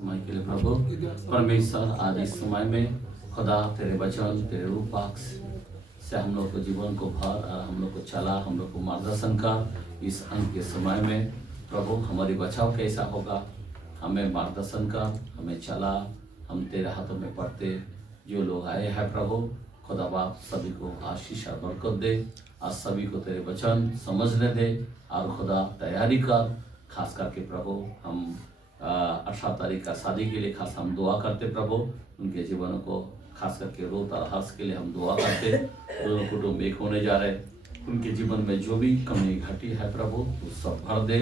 समय के लिए प्रभु परमेश्वर आज इस समय में खुदा तेरे वचन तेरे रूप वाक्स से हम लोग को जीवन को भर और हम लोग को चला, हम लोग को मार्गदर्शन कर। इस अंत के समय में प्रभु हमारी बचाव कैसा होगा, हमें मार्गदर्शन कर, हमें चला, हम तेरे हाथों में पड़ते जो लोग आए हैं प्रभु खुदा बाप सभी को आशीष और बरकत दे। आज सभी को तेरे वचन समझने दे और खुदा तैयारी कर। खास करके प्रभु हम 18 तारीख का शादी के लिए खास हम दुआ करते प्रभु, उनके जीवन को खास करके रोत और हर्ष के लिए हम दुआ करते। दोनों कुटुंब एक होने जा रहे, उनके जीवन में जो भी कमी घटी है प्रभु वो सब भर दे,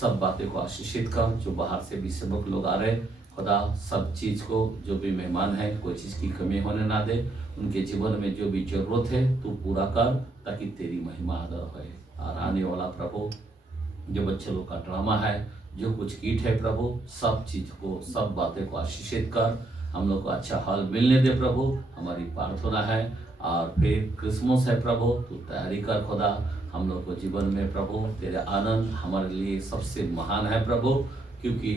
सब बातें को आशीषित कर। जो बाहर से भी सेवक लोग आ रहे खुदा सब चीज़ को, जो भी मेहमान है कोई चीज़ की कमी होने ना दे, उनके जीवन में जो भी जरूरत है तू पूरा कर ताकि तेरी महिमा आदर होए। और आने वाला प्रभु जो बच्चे लोग का ड्रामा है, जो कुछ कीट है प्रभु, सब चीज़ को सब बातें को आशीषित कर, हम लोग को अच्छा हाल मिलने दे प्रभु, हमारी प्रार्थना है। और फिर क्रिसमस है प्रभु, तू तैयारी कर खुदा, हम लोग को जीवन में प्रभु तेरे आनंद हमारे लिए सबसे महान है प्रभु, क्योंकि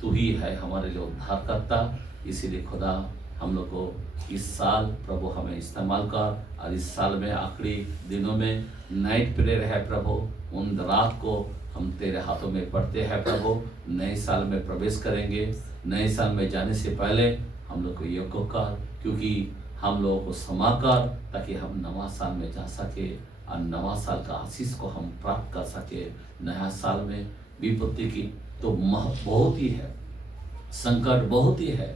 तू ही है हमारे लिए उद्धार करता। इसीलिए खुदा हम लोग को इस साल प्रभु हमें इस्तेमाल कर, और इस साल में आखिरी दिनों में नाइट प्रेयर है प्रभु, उन रात को हम तेरे हाथों में पढ़ते हैं प्रभु। नए साल में प्रवेश करेंगे, नए साल में जाने से पहले हम लोग को योग्य कर, क्योंकि हम लोगों को क्षमा कर ताकि हम नवा साल में जा सके और नवा साल का आशीष को हम प्राप्त कर सके। नया साल में विपत्ति की तो बहुत ही है, संकट बहुत ही है,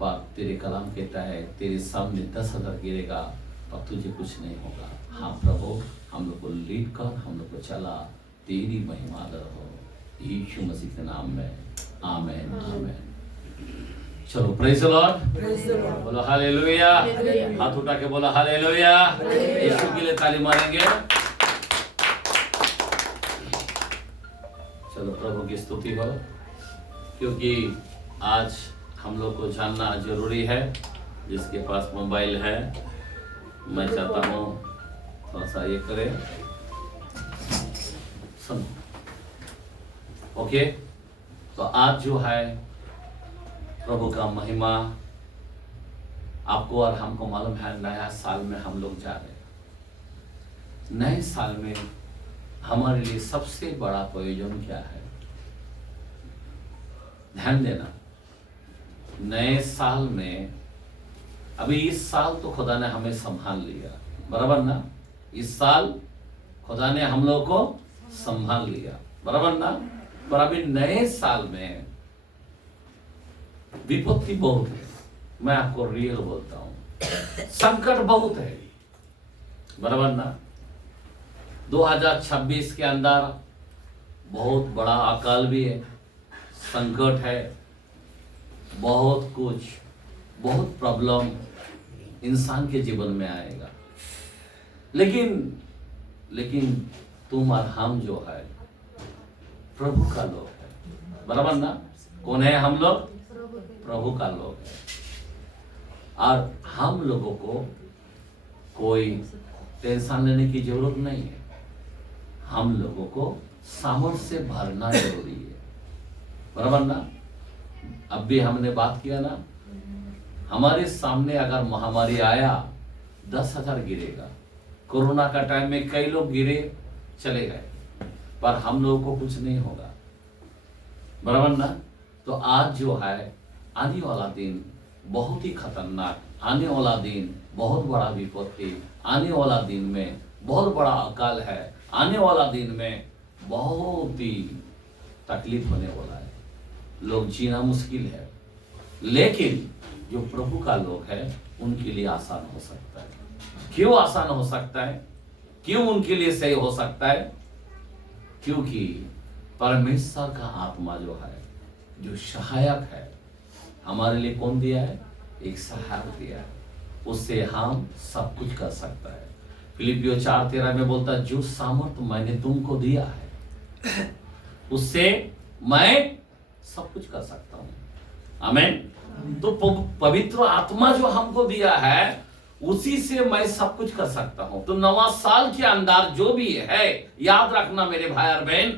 पर तेरे कलाम कहता है तेरे सामने 10,000 गिरेगा पर तुझे कुछ नहीं होगा। हाँ प्रभु, हम लोग को लीड कर, हम लोग को चला, तेरी महिमा आदर हो यीशु मसीह के नाम में, आमेन आमेन। चलो प्रेज द लॉर्ड, बोलो हालेलुया, हाथ उठा के बोलो हालेलुया, यीशु के लिए ताली मारेंगे। चलो प्रभु की स्तुति हो, क्योंकि आज हम लोग को जानना जरूरी है। जिसके पास मोबाइल है मैं चाहता हूँ थोड़ा सा ये करे, सुनो ओके। तो आज जो है प्रभु का महिमा आपको और हमको मालूम है, नया साल में हम लोग जा रहे हैं। नए साल में हमारे लिए सबसे बड़ा प्रयोजन क्या है, ध्यान देना। नए साल में अभी इस साल तो खुदा ने हमें संभाल लिया, बराबर ना, इस साल खुदा ने हम लोग को संभाल लिया, बराबर ना। पर अभी नए साल में विपत्ति बहुत है, मैं आपको रियल बोलता हूं, संकट बहुत है, बराबर ना। 2026 के अंदर बहुत बड़ा अकाल भी है, संकट है, बहुत कुछ, बहुत प्रॉब्लम इंसान के जीवन में आएगा। लेकिन तुम और हम जो है प्रभु का लोग है, बराबर ना। कौन है हम लोग? प्रभु का लोग है। और हम लोगों को कोई टेंशन लेने की जरूरत नहीं है, हम लोगों को सामर्थ्य से भरना जरूरी है, बराबर ना। अब भी हमने बात किया ना, हमारे सामने अगर महामारी आया 10,000 गिरेगा। कोरोना का टाइम में कई लोग गिरे चले गए, पर हम लोगों को कुछ नहीं होगा, बराबर ना। तो आज जो है आने वाला दिन बहुत ही खतरनाक, आने वाला दिन बहुत बड़ा विपत्ति, आने वाला दिन में बहुत बड़ा अकाल है, आने वाला दिन में बहुत ही तकलीफ होने वाला है, लोग जीना मुश्किल है। लेकिन जो प्रभु का लोग है उनके लिए आसान हो सकता है। क्यों आसान हो सकता है, क्यों उनके लिए सही हो सकता है? क्योंकि परमेश्वर का आत्मा जो है, जो सहायक है, हमारे लिए कौन दिया है? एक सहायक दिया है, उससे हम सब कुछ कर सकता है। फिलिपियो 4:13 में बोलता है, जो सामर्थ्य मैंने तुमको दिया है उससे मैं सब कुछ कर सकता हूं, आमीन। तो पवित्र आत्मा जो हमको दिया है उसी से मैं सब कुछ कर सकता हूं। तो नवा साल के अंदर जो भी है, याद रखना मेरे भाई और बहन,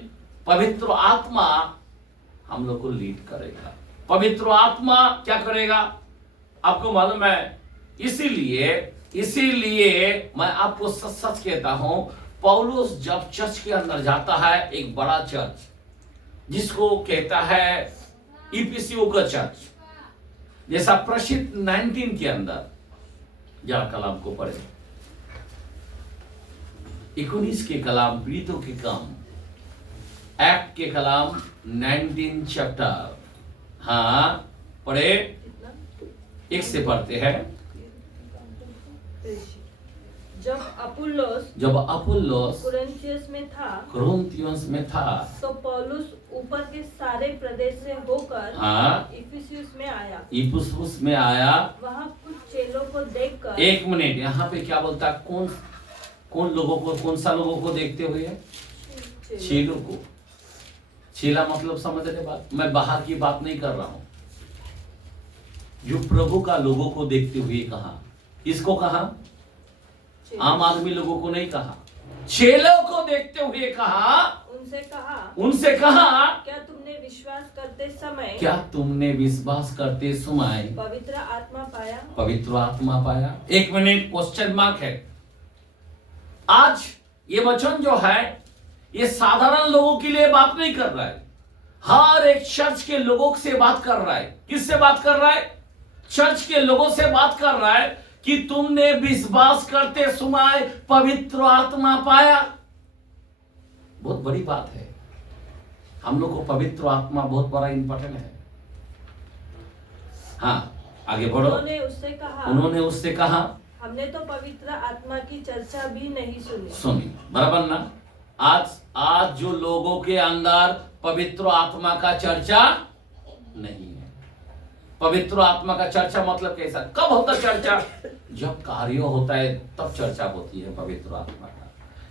पवित्र आत्मा हम लोग को लीड करेगा, पवित्र आत्मा क्या करेगा आपको मालूम है। इसीलिए मैं आपको सच सच कहता हूं, पौलुस जब चर्च के अंदर जाता है, एक बड़ा चर्च जिसको कहता है इफिसियों का चर्च, जैसा प्रसिद्ध 19 के अंदर, जरा कलाम को पढ़े, 19 के कलाम, पीड़ितों के काम, एक्ट के कलाम 19 चैप्टर। हाँ पढ़े, एक से पढ़ते हैं। जब अपुल्लोस कुरिन्थियोस में था तो पौलुस ऊपर के सारे प्रदेश से होकर हाँ इफिसुस में आया। इफिसुस में आया। वहाँ कुछ चेलों को देखकर, एक मिनट, यहाँ पे क्या बोलता है, कौन लोगों को, कौन सा लोगों को देखते हुए? चेलों को। चेला मतलब समझ रहे बात, मैं बाहर की बात नहीं कर रहा हूं, जो प्रभु का लोगों को देखते हुए कहा। इसको कहा, आम आदमी लोगों को नहीं कहा, चेलों को देखते हुए कहा। उनसे कहा क्या तुमने विश्वास करते समय पवित्र आत्मा पाया? एक मिनट, क्वेश्चन मार्क है। आज ये वचन जो है, ये साधारण लोगों के लिए बात नहीं कर रहा है, हर एक चर्च के लोगों से बात कर रहा है। किससे बात कर रहा है? चर्च के लोगों से बात कर रहा है कि तुमने विश्वास करते समय पवित्र आत्मा पाया। बहुत बड़ी बात है, हम लोग को पवित्र आत्मा बहुत बड़ा इंपॉर्टेंट है। हाँ आगे बढ़ो। उन्होंने उससे कहा हमने तो पवित्र आत्मा की चर्चा भी नहीं सुनी। बराबर ना? आज जो लोगों के अंदर पवित्र आत्मा का चर्चा नहीं है। पवित्र आत्मा का चर्चा मतलब कैसा, कब होता चर्चा? जब कार्य होता है तब चर्चा होती है पवित्र आत्मा का।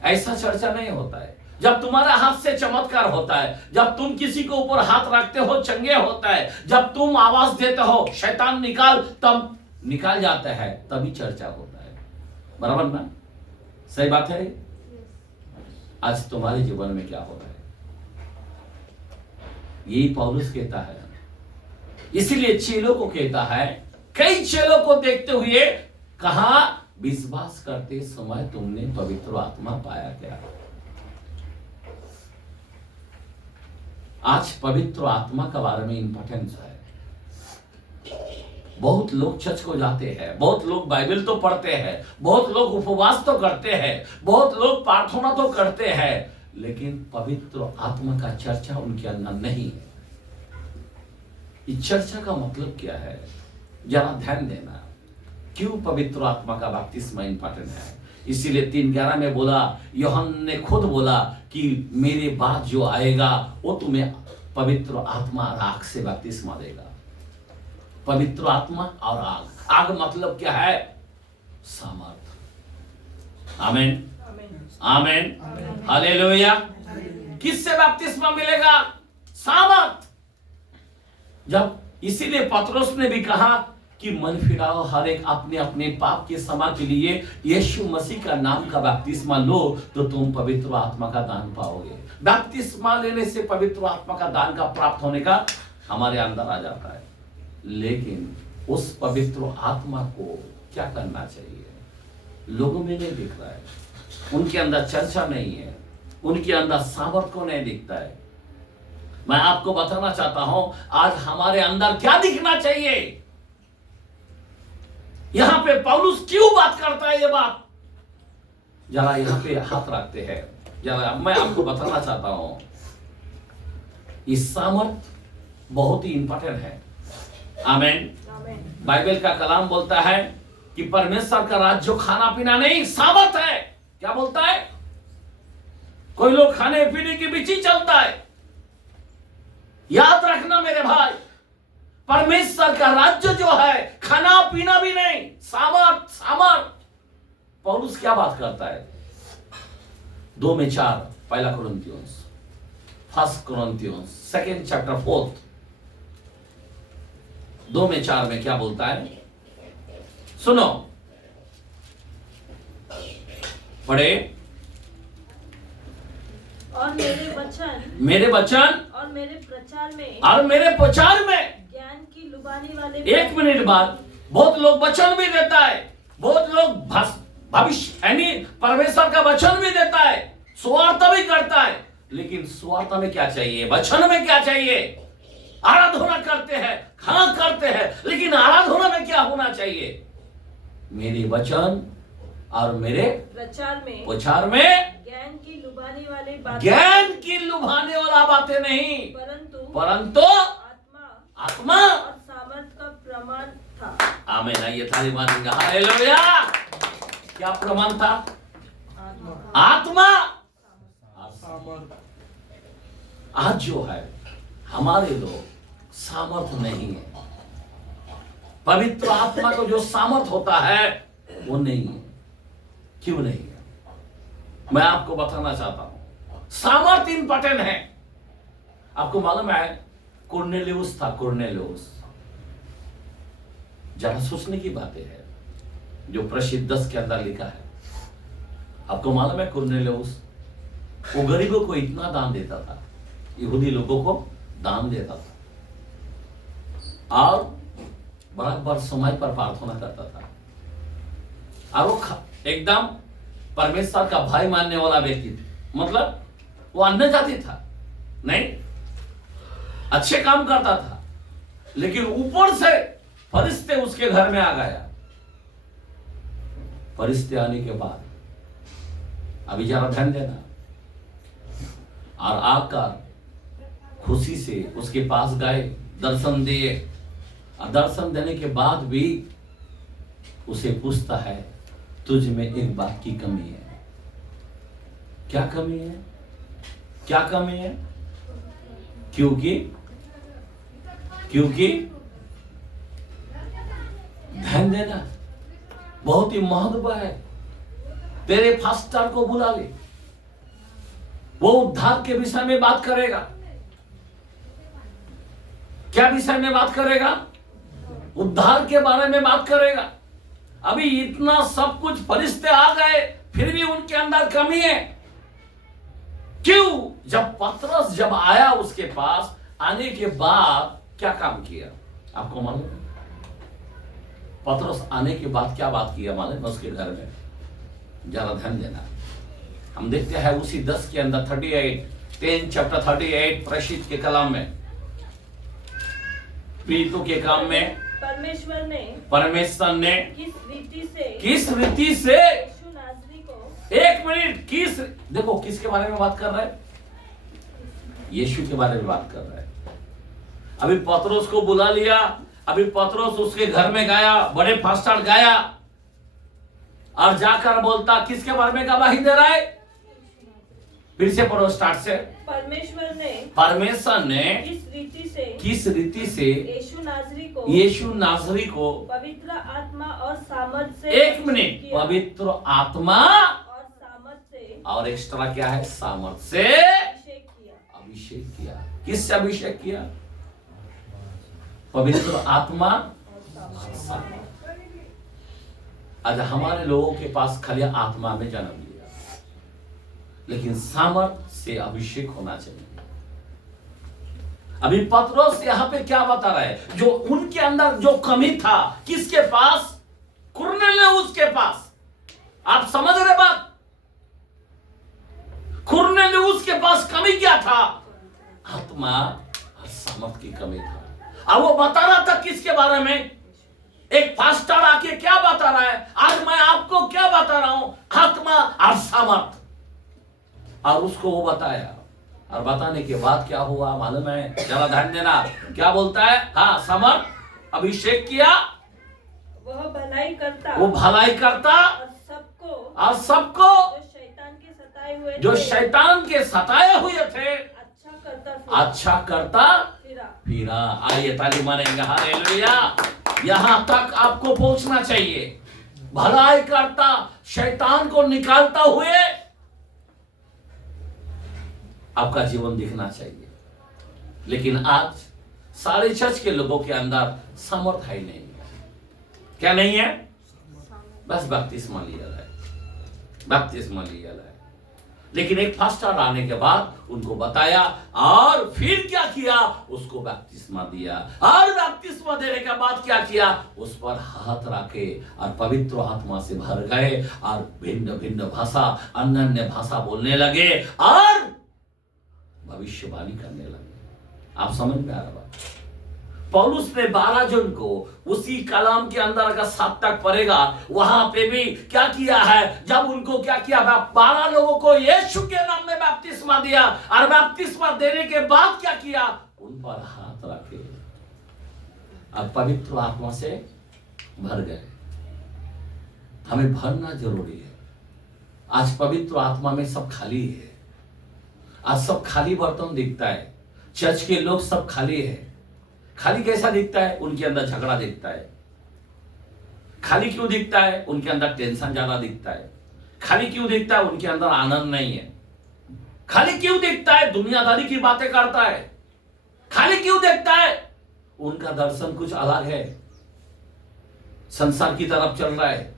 ऐसा चर्चा नहीं होता है जब तुम्हारे हाथ से चमत्कार होता है, जब तुम किसी के ऊपर हाथ रखते हो चंगे होता है, जब तुम आवाज देते हो शैतान निकाल, तब निकाल जाता है, तभी चर्चा होता है। बराबर ना? सही बात है। आज तुम्हारे जीवन में क्या हो रहा है, यही पौलुस कहता है। इसीलिए चेलों को कहता है, कई चेलों को देखते हुए कहा विश्वास करते समय तुमने पवित्र आत्मा पाया क्या? आज पवित्र आत्मा के बारे में इंपॉर्टेंस है। बहुत लोग चर्च को जाते हैं, बहुत लोग बाइबल तो पढ़ते हैं, बहुत लोग उपवास तो करते हैं, बहुत लोग प्रार्थना तो करते हैं, लेकिन पवित्र आत्मा का चर्चा उनके अंदर नहीं है। इस चर्चा का मतलब क्या है, जरा ध्यान देना। क्यों पवित्र आत्मा का बपतिस्मा इंपॉर्टेंट है? इसीलिए 3:11 में बोला, यूहन्ना ने खुद बोला कि मेरे बाद जो आएगा वो तुम्हें पवित्र आत्मा और आग से बपतिस्मा देगा। पवित्र आत्मा और आग। आग मतलब क्या है? सामर्थ। आमीन आमीन हालेलुया। किससे बपतिस्मा मिलेगा? सामर्थ। जब इसीलिए पतरस ने भी कहा कि मन फिराओ, हर एक अपने अपने पाप के क्षमा के लिए यीशु मसीह का नाम का बपतिस्मा लो तो तुम पवित्र आत्मा का दान पाओगे। बपतिस्मा लेने से पवित्र आत्मा का दान का प्राप्त होने का हमारे अंदर आ जाता है। लेकिन उस पवित्र आत्मा को क्या करना चाहिए? लोगों में नहीं दिख रहा है, उनके अंदर चर्चा नहीं है, उनके अंदर सामर्थ को नहीं दिखता है। मैं आपको बताना चाहता हूं आज हमारे अंदर क्या दिखना चाहिए। यहां पे पौलुस क्यों बात करता है ये बात, जरा यहां पे हाथ रखते हैं, जरा मैं आपको बताना चाहता हूं। इस सामर्थ बहुत ही इंपॉर्टेंट है। आमीन। बाइबल का कलाम बोलता है कि परमेश्वर का राज जो खाना पीना नहीं, सामर्थ है। क्या बोलता है? कोई लोग खाने पीने के बीच ही चलता है। याद रखना मेरे भाई, परमेश्वर का राज्य जो है खाना पीना भी नहीं, सामर्थ। सामर्थ। पौलुस क्या बात करता है? 2:4 पहला कुरिन्थियोस, 1 कुरिन्थियोस 2 चैप्टर 4 2:4 में क्या बोलता है? सुनो, पढ़े। और मेरे वचन और मेरे प्रचार में ज्ञान लुभाने वाले एक मिनट बाद बहुत लोग वचन भी देता है, बहुत लोग भविष्य यानी परमेश्वर का वचन भी देता है, सुवार्ता भी करता है, लेकिन सुवार्ता में क्या चाहिए, वचन में क्या चाहिए? आराधना करते हैं, हाँ करते हैं, लेकिन आराधना में क्या होना चाहिए? मेरे वचन और मेरे प्रचार में ज्ञान की लुभाने वाली बातें, ज्ञान की लुभाने वाला बातें नहीं, परंतु आत्मा और सामर्थ का प्रमाण था। आमीन। आइए ताली मारेंगे, हालेलुया। क्या प्रमाण था? आत्मा। आज जो है हमारे लोग सामर्थ नहीं है, पवित्र आत्मा को जो सामर्थ होता है वो नहीं है। क्यों नहीं है? मैं आपको बताना चाहता हूं, सामर्थ इंपॉर्टेंट है। आपको मालूम है कुरनेलियुस था, कुरनेलियुस, जरा सोचने की बातें है जो प्रसिद्ध 10 के अंदर लिखा है। आपको मालूम है कुरनेलियुस वो गरीबों को इतना दान देता था, यहूदी लोगों को दान देता था, और बराबर समय पर प्रार्थना करता था, और वो एकदम परमेश्वर का भाई मानने वाला व्यक्ति था। मतलब वो अन्य जाति था नहीं, अच्छे काम करता था, लेकिन ऊपर से फरिश्ते उसके घर में आ गया। फरिश्ते आने के बाद अभी जरा ध्यान देना, और आकर खुशी से उसके पास गए, दर्शन दिए, और दर्शन देने के बाद भी उसे पूछता है तुझ में एक बात की कमी है। क्या कमी है? क्या कमी है? क्योंकि ध्यान देना बहुत ही महत्व है। तेरे फास्टर को बुला ले, वो उद्धार के विषय में बात करेगा। क्या विषय में बात करेगा? उद्धार के बारे में बात करेगा। अभी इतना सब कुछ फरिश्ते आ गए, फिर भी उनके अंदर कमी है। क्यों? जब पतरस जब आया उसके पास, आने के बाद क्या काम किया आपको मालूम है? पतरस आने के बाद क्या बात किया मालूम है? उसके घर में जरा ध्यान देना, हम देखते हैं उसी 10 के अंदर 10 चैप्टर 38 प्रसिद्ध के कलाम में, प्रीतों के काम में परमेश्वर ने किस रीति से यीशु नासरी को, एक मिनट, देखो किसके बारे में बात कर रहा है? यीशु के बारे में बात कर रहा है। अभी पतरस को बुला लिया, अभी पतरस उसके घर में गया, बड़े फास्टर गया, और जाकर बोलता, किसके बारे में गवाही दे रहा है? फिर से पढ़ो स्टार्ट से। परमेश्वर ने किस रीति से यीशु नासरी को पवित्र आत्मा और सामर्थ से, एक मिनट, पवित्र आत्मा और सामर्थ से, और एक्स्ट्रा क्या है? सामर्थ से अभिषेक किया। किससे अभिषेक किया? पवित्र आत्मा और सामर्थ। आज हमारे लोगों के पास खाली आत्मा में जन्म लिया, लेकिन सामर्थ से अभिषेक होना चाहिए। अभी पतरस यहां पे क्या बता रहा है? जो उनके अंदर जो कमी था, किसके पास? कुरनेलियुस के पास। आप समझ रहे बात? कुरनेलियुस के पास कमी क्या था? आत्मा और सामर्थ की कमी था। अब वो बता रहा था किसके बारे में? एक फास्टर आके क्या बता रहा है? आज मैं आपको क्या बता रहा हूं? आत्मा और सामर्थ। और उसको वो बताया, और बताने के बाद क्या हुआ मालूम है? जरा ध्यान देना, क्या बोलता है? हाँ, समर्थ, अभिषेक किया, वह भलाई करता, और सबको जो शैतान के सताए हुए थे अच्छा करता फिरा। आइए ताली मारेंगे, हालेलुया। यहां तक आपको पहुंचना चाहिए। भलाई करता, शैतान को निकालता हुए आपका जीवन दिखना चाहिए। लेकिन आज सारे चर्च के लोगों के अंदर सामर्थ है नहीं। क्या नहीं है? बस बपतिस्मा लिया है, बपतिस्मा लिया है। लेकिन एक पास्टर आने के बाद उनको बताया और फिर क्या किया, उसको बपतिस्मा दिया और बपतिस्मा देने के बाद क्या किया, उस पर हाथ रखे और पवित्र आत्मा से भर गए और भिन्न भिन्न भाषा, अन्य अन्य भाषा बोलने लगे और भविष्यवाणी करने लगे। आप समझ में आ रहा बात? पौलुस ने 12 जन को उसी कलाम के अंदर अगर 7 तक पढ़ेगा, वहां पे भी क्या किया है, जब उनको क्या किया, 12 लोगों को यीशु के नाम में बपतिस्मा दिया और बपतिस्मा देने के बाद क्या किया, उन पर हाथ रखे और पवित्र आत्मा से भर गए। हमें भरना जरूरी है। आज पवित्र आत्मा में सब खाली है। आज सब खाली बर्तन दिखता है। चर्च के लोग सब खाली है। खाली कैसा दिखता है? उनके अंदर झगड़ा दिखता है। खाली क्यों दिखता है? उनके अंदर टेंशन ज्यादा दिखता है। खाली क्यों दिखता है? उनके अंदर आनंद नहीं है। खाली क्यों दिखता है? दुनियादारी की बातें करता है। खाली क्यों दिखता है? उनका दर्शन कुछ अलग है, संसार की तरफ चल रहा है।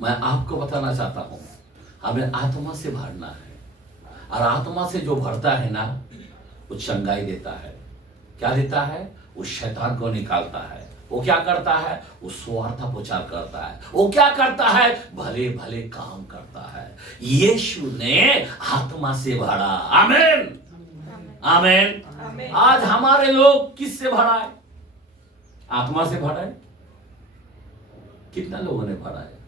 मैं आपको बताना चाहता हूं, हमें आत्मा से भरना है और आत्मा से जो भरता है ना, वो चंगाई देता है। क्या देता है? उस शैतान को निकालता है। वो क्या करता है? वो स्वार्थ प्रचार करता है। वो क्या करता है? भले भले काम करता है। यीशु ने आत्मा से भरा। आमीन, आमीन। आज हमारे लोग किससे भरा है? आत्मा से भरा है। कितना लोगों ने भरा है?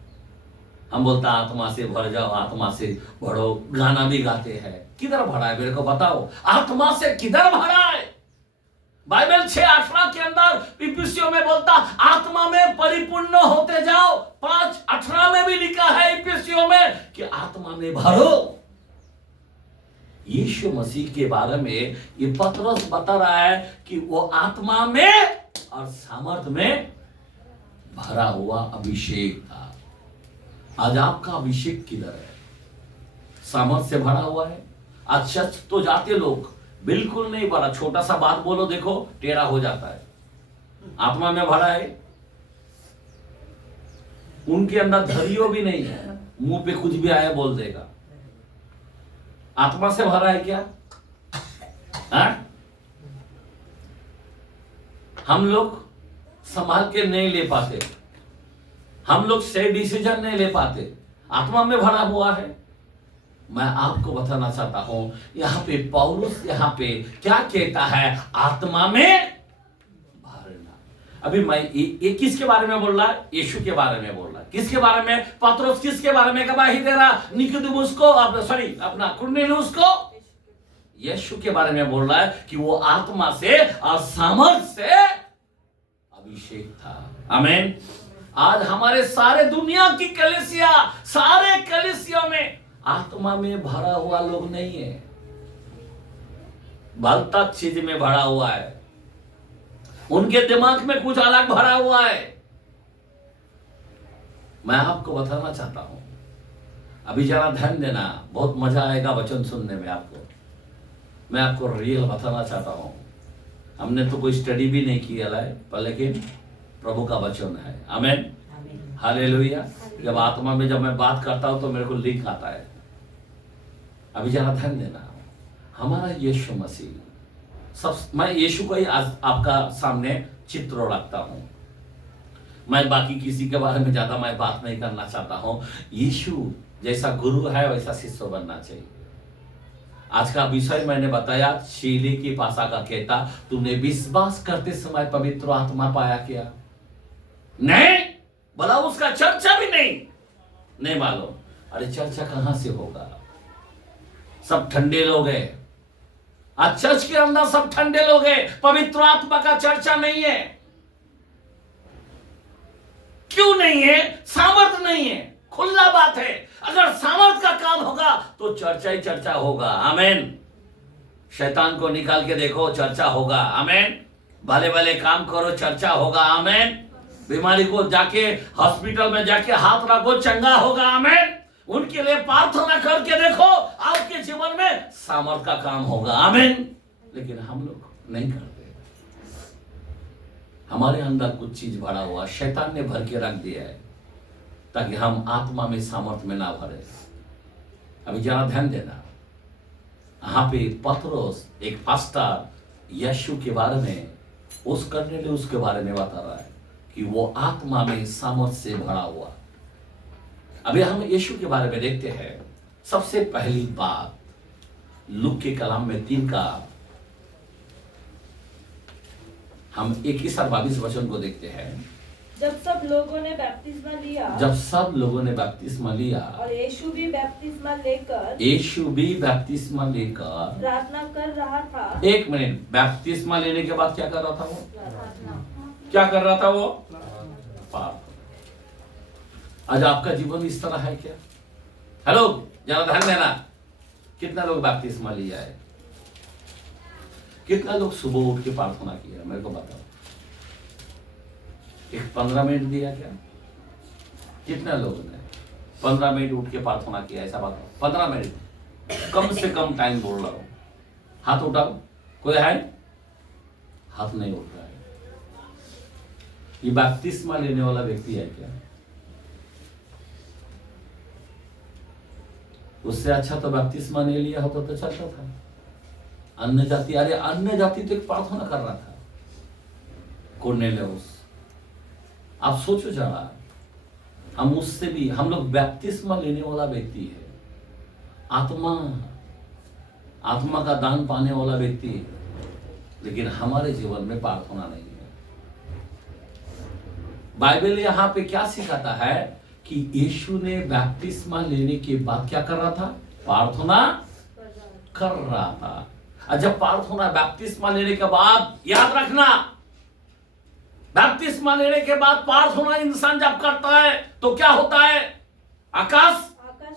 हम बोलता आत्मा से भर जाओ, आत्मा से भरो, गाना भी गाते हैं। किधर भरा है? मेरे को बताओ, आत्मा से किधर भरा है? बाइबल 6:18 के अंदर इफिसियों में बोलता आत्मा में परिपूर्ण होते जाओ। 5:18 में भी लिखा है इफिसियों में कि आत्मा में भरो। यीशु मसीह के बारे में ये पतरस बता रहा है कि वो आत्मा में और सामर्थ में भरा हुआ अभिषेक था। आज आपका अभिषेक किधर है? सामर्थ से भरा हुआ है? आज चर्च तो जाते लोग बिल्कुल नहीं भरा। छोटा सा बात बोलो, देखो टेढ़ा हो जाता है। आत्मा में भरा है? उनके अंदर धैर्य भी नहीं है, मुंह पे कुछ भी आया बोल देगा। आत्मा से भरा है क्या? हम लोग संभाल के नहीं ले पाते। हम लोग सही डिसीजन नहीं ले पाते। आत्मा में भरा हुआ है। मैं आपको बताना चाहता हूं, यहां पे पौलुस यहां पे क्या कहता है? आत्मा में भरना। अभी मैं ये किसके बारे में बोल रहा है? यीशु के बारे में बोल रहा है। किसके बारे में? पतरस किसके बारे में गवाही दे रहा? निकोदेमुस को, अपना कुरनेलियुस को, यीशु के बारे में बोल रहा है कि वो आत्मा से और सामर्थ से अभिषेक था। आमीन। आज हमारे सारे दुनिया की कलीसिया, सारे कलीसिया में आत्मा में भरा हुआ लोग नहीं है, भलता चीज में भरा हुआ है। उनके दिमाग में कुछ अलग भरा हुआ है। मैं आपको बताना चाहता हूं, अभी जरा ध्यान देना, बहुत मजा आएगा वचन सुनने में। मैं आपको रियल बताना चाहता हूं। हमने तो कोई स्टडी भी नहीं किया है, पर लेकिन प्रभु का वचन है। आमीन, हालेलुया। जब आत्मा में जब मैं बात करता हूं तो मेरे को लिंक आता है। अभी जरा ध्यान देना, हमारा यीशु मसीह सब, मैं यीशु को ही आज आपका सामने चित्र रखता हूं। मैं बाकी किसी के बारे में ज्यादा मैं बात नहीं करना चाहता हूं। यीशु जैसा गुरु है वैसा शिष्य बनना चाहिए। आज का विषय मैंने बताया, शीले की भाषा का कहता, तूने विश्वास करते समय पवित्र आत्मा पाया क्या? नहीं, बोला उसका चर्चा भी नहीं मालूम। अरे चर्चा कहां से होगा? सब ठंडे लोग हैं। आज चर्च के अंदर सब ठंडे लोग हैं। पवित्र आत्मा का चर्चा नहीं है। क्यों नहीं है? सामर्थ नहीं है। खुला बात है, अगर सामर्थ का काम होगा तो चर्चा ही चर्चा होगा। आमीन। शैतान को निकाल के देखो, चर्चा होगा। आमीन। भले भले काम करो, चर्चा होगा। आमीन। बीमारी को जाके हॉस्पिटल में जाके हाथ रखो, चंगा होगा। आमीन। उनके लिए प्रार्थना करके देखो, आपके जीवन में सामर्थ का काम होगा। आमीन। लेकिन हम लोग नहीं करते। हमारे अंदर कुछ चीज भरा हुआ शैतान ने भर के रख दिया है, ताकि हम आत्मा में सामर्थ में ना भरे। अभी जरा ध्यान देना, यहाँ पे पतरस एक पास्टर यीशु के बारे में, उस कर्नेलियुस के बारे में बता रहा है कि वो आत्मा में सामर्थ से भरा हुआ। अभी हम यीशु के बारे में देखते हैं। सबसे पहली बात लूक के कलाम में 3 का हम 21-22 वचन को देखते हैं। जब सब लोगों ने बपतिस्मा लिया, जब सब लोगों ने बपतिस्मा लिया और यीशु भी बपतिस्मा लेकर प्रार्थना कर रहा था। एक मिनट, बपतिस्मा लेने के बाद क्या कर रहा था वो? क्या कर रहा था वो? प्रार्थना। आज आपका जीवन इस तरह है क्या? हेलो, जरा ध्यान देना। कितना लोग बपतिस्मा लिया है? कितना लोग सुबह उठ के प्रार्थना किया? मेरे को बताओ। एक 15 मिनट दिया क्या? कितना लोगों ने 15 मिनट उठ के प्रार्थना किया? ऐसा बताओ। 15 मिनट कम से कम टाइम बोल रहा हूं। हाथ उठाओ। कोई है? हाथ नहीं उठ रहा है। ये बपतिस्मा लेने वाला व्यक्ति है क्या? उससे अच्छा तो बपतिस्मा नहीं लिया होता तो चलता था। अन्य जाति, अरे अन्य जाति तो एक प्रार्थना कर रहा था, कुरनेलियुस। आप सोचो जरा, हम उससे भी, हम लोग बपतिस्मा लेने वाला व्यक्ति है, आत्मा का दान पाने वाला व्यक्ति है, लेकिन हमारे जीवन में प्रार्थना नहीं है। बाइबल यहाँ पे क्या सिखाता है कि यीशु ने बपतिस्मा लेने के बाद क्या कर रहा था? प्रार्थना कर रहा था। और जब प्रार्थना, बपतिस्मा लेने के बाद, याद रखना, बपतिस्मा लेने के बाद प्रार्थना इंसान जब करता है तो क्या होता है? आकाश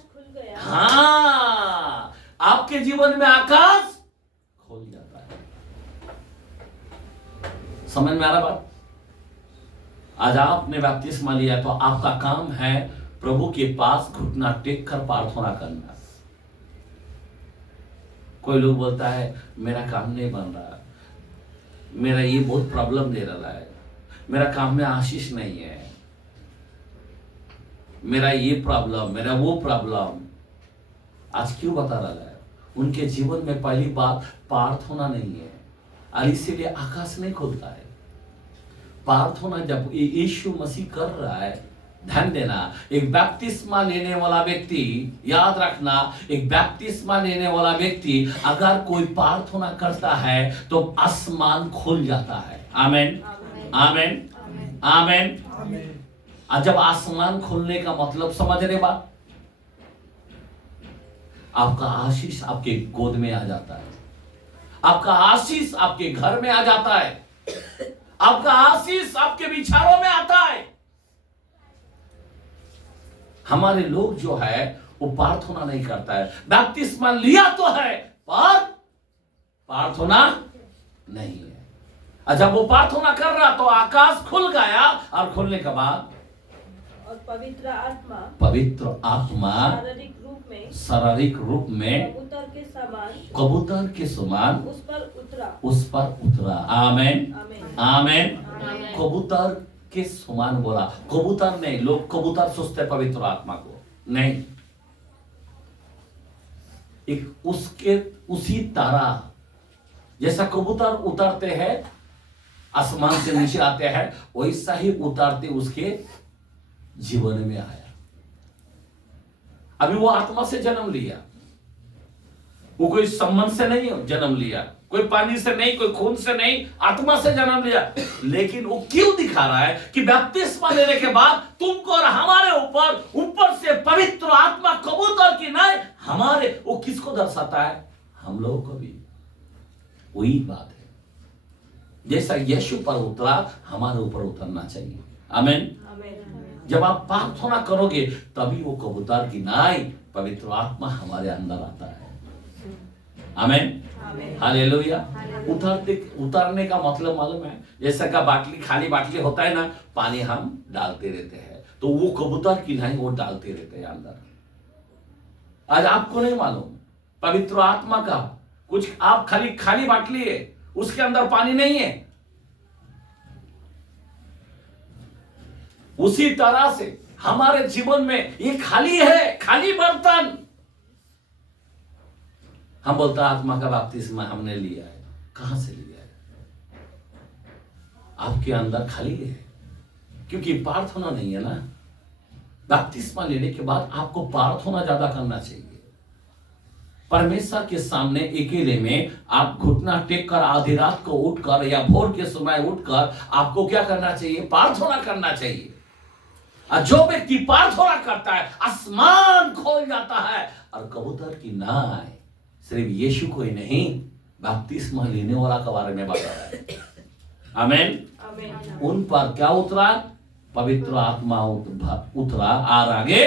खुल गया। हाँ, आपके जीवन में आकाश खोल जाता है। समझ में आ रहा बात? आज आपने बपतिस्मा लिया तो आपका काम है प्रभु के पास घुटना टेक कर प्रार्थना करना। कोई लोग बोलता है मेरा काम नहीं बन रहा, मेरा ये बहुत प्रॉब्लम दे रहा है, मेरा काम में आशीष नहीं है, मेरा ये प्रॉब्लम, मेरा वो प्रॉब्लम। आज क्यों बता रहा है? उनके जीवन में पहली बात प्रार्थना नहीं है, और इसीलिए आकाश नहीं खुलता है। प्रार्थना जब यीशु मसीह कर रहा है, ध्यान देना, एक बपतिस्मा लेने वाला व्यक्ति, याद रखना, एक बपतिस्मा लेने वाला व्यक्ति अगर कोई प्रार्थना करता है तो आसमान खुल जाता है। आमीन, आमीन, आमीन। और जब आसमान खुलने का मतलब समझ रहे बात? आपका आशीष आपके गोद में आ जाता है, आपका आशीष आपके घर में आ जाता है, आपका आशीष आपके विचारों में आता है। हमारे लोग जो है वो प्रार्थना नहीं करता है। बपतिस्मा लिया तो है पर प्रार्थना नहीं है। और जब वो प्रार्थना कर रहा तो आकाश खुल गया, और खुलने के बाद और पवित्र आत्मा शारीरिक रूप में कबूतर के समान उस पर उतरा। आमीन, आमीन। कबूतर के समान बोला। कबूतर नहीं, लोग कबूतर सोचते पवित्र आत्मा को नहीं। एक उसके उसी तरह जैसा कबूतर उतरते हैं, आसमान से नीचे आते हैं, वैसा ही उतरते उसके जीवन में आया। अभी वो आत्मा से जन्म लिया, वो कोई संबंध से नहीं जन्म लिया, कोई पानी से नहीं, कोई खून से नहीं, आत्मा से जन्म लिया। लेकिन वो क्यों दिखा रहा है कि बपतिस्मा लेने के बाद तुमको और हमारे ऊपर से पवित्र आत्मा कबूतर की नहीं, हमारे, वो किसको दर्शाता है? हम लोगों को भी। वही बात है, जैसा यीशु पर उतरा हमारे ऊपर उतरना चाहिए। आमीन। जब आप प्रार्थना करोगे तभी वो कबूतर की नाई पवित्र आत्मा हमारे अंदर आता है। आमीन, हालेलुया। उतरने का मतलब मालूम है? जैसा का बाटली, खाली बाटली होता है ना, पानी हम डालते रहते हैं, तो वो कबूतर की नाई वो डालते रहते हैं अंदर। आज आपको नहीं मालूम पवित्र आत्मा का कुछ, आप खाली बाटली है, उसके अंदर पानी नहीं है। उसी तरह से हमारे जीवन में ये खाली है, खाली बर्तन, हम बोलते हैं आत्मा का बपतिस्मा हमने लिया है। कहां से लिया है? आपके अंदर खाली है, क्योंकि पार्थ होना नहीं है ना। बपतिस्मा लेने के बाद आपको पार्थ होना ज्यादा करना चाहिए। परमेश्वर के सामने अकेले में आप घुटना टेक कर आधी रात को उठकर या भोर के समय उठकर आपको क्या करना चाहिए? प्रार्थना करना चाहिए। और जो व्यक्ति प्रार्थना करता है आसमान खोल जाता है, और कबूतर की नाय सिर्फ यीशु को ही नहीं बपतिस्मा लेने वाला के बारे में बता रहा है। आमीन। उन पर क्या उतरा? पवित्र आत्मा उतरा। और आगे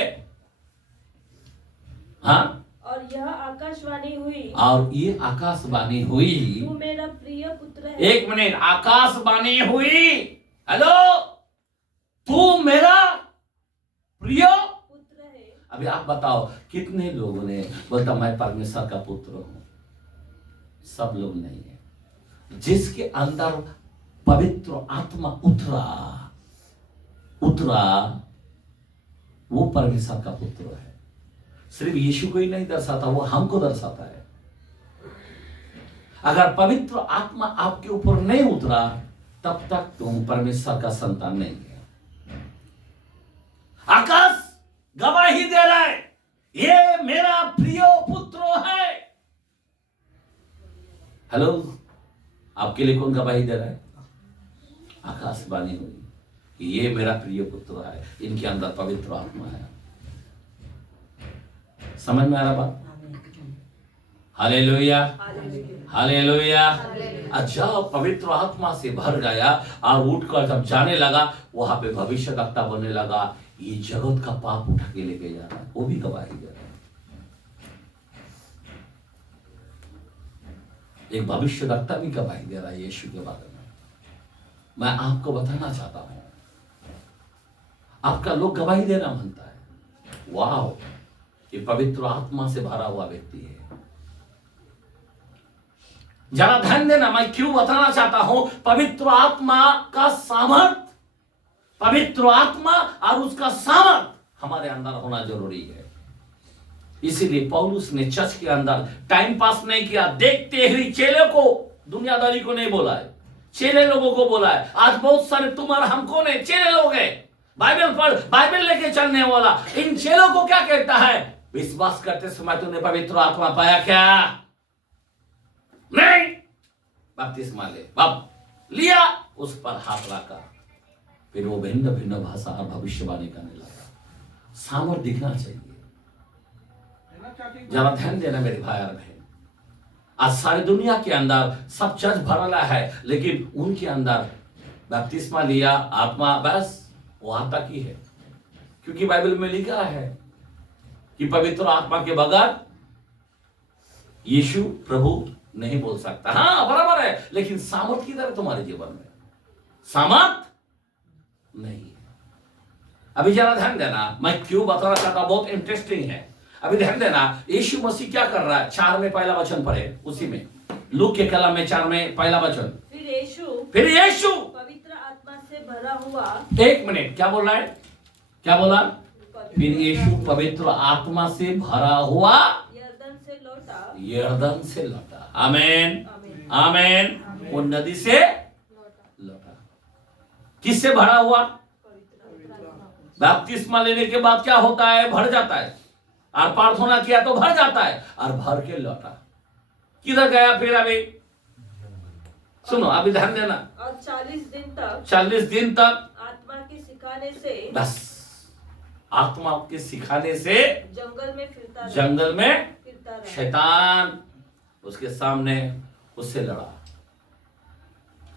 हाँ, और यह आकाशवाणी हुई, और ये आकाशवाणी हुई, तू मेरा प्रिय पुत्र है। एक मिनट, आकाशवाणी हुई, हेलो, तू मेरा प्रिय पुत्र है। अभी आप बताओ कितने लोगों ने बोलता मैं परमेश्वर का पुत्र हूं? सब लोग नहीं है। जिसके अंदर पवित्र आत्मा उतरा वो परमेश्वर का पुत्र है। सिर्फ यीशु को ही नहीं दर्शाता, वो हमको दर्शाता है। अगर पवित्र आत्मा आपके ऊपर नहीं उतरा तब तक तुम परमेश्वर का संतान नहीं है। आकाश गवाही दे रहा है, ये मेरा प्रिय पुत्र है। हेलो, आपके लिए कौन गवाही दे रहा है? आकाशवाणी हुई कि ये मेरा प्रिय पुत्र है, इनके अंदर पवित्र आत्मा है। समझ में आ रहा बात? Hallelujah, hallelujah. जब पवित्र आत्मा से भर गया और उठकर जब जाने लगा, वहां पे भविष्यवक्ता बनने लगा। ये जगत का पाप उठा के लेके जा रहा है, वो भी गवाही दे रहा है। एक भविष्यवक्ता भी गवाही दे रहा है यीशु के बारे में। मैं आपको बताना चाहता हूं, आपका लोग गवाही देना मानता है। वाह, ये पवित्र आत्मा से भरा हुआ व्यक्ति है। जरा ध्यान देना, मैं क्यों बताना चाहता हूं। पवित्र आत्मा का सामर्थ, पवित्र आत्मा और उसका सामर्थ हमारे अंदर होना जरूरी है। इसीलिए पौलुस ने चर्च के अंदर टाइम पास नहीं किया, देखते हुए चेले को, दुनियादारी को नहीं बोला है, चेले लोगों को बोला है। आज बहुत सारे तुम और हम कौन है? चेले लोग हैं। बाइबल पढ़, बाइबल लेके चलने वाला। इन चेलों को क्या कहता है? विश्वास करते समय तूने पवित्र आत्मा पाया क्या? नहीं। बपतिस्मा ले, बाप लिया, उस पर हाथ रखा, फिर वो भिन्न भिन्न भाषा और भविष्यवाणी करने लगा। सामर्थ दिखना चाहिए। जरा ध्यान देना मेरे भाई और बहन, आज सारी दुनिया के अंदर सब चर्च भरला है, लेकिन उनके अंदर बपतिस्मा लिया, आत्मा, बस वहां तक ही है। क्योंकि बाइबल में लिखा है कि पवित्र आत्मा के बगैर यीशु प्रभु नहीं बोल सकता। हाँ बराबर है, लेकिन सामर्थ किधर है तुम्हारे जीवन में? सामर्थ नहीं है। अभी जरा ध्यान देना, मैं क्यों बताना चाहता हूं, बहुत इंटरेस्टिंग है। अभी ध्यान देना, यीशु मसीह क्या कर रहा है? 4 में पहला वचन पढ़े, उसी में लूक के कलम में 4 में पहला वचन। फिर यीशु पवित्र आत्मा से भरा हुआ। एक मिनट, क्या बोल रहा है? क्या बोला? फिर यीशु पवित्र आत्मा से भरा हुआ यरदन से लौटा। आमेन, आमेन। वो नदी से लौटा। किससे भरा हुआ? बपतिस्मा लेने के बाद क्या होता है? भर जाता है। और प्रार्थना किया तो भर जाता है, और भर के लौटा। किधर गया फिर? अभी सुनो, अभी ध्यान देना। और 40 दिन तक आत्मा के सिखाने से, बस आत्मा के सिखाने से जंगल में फिरता रहा। शैतान उसके सामने उससे लड़ा।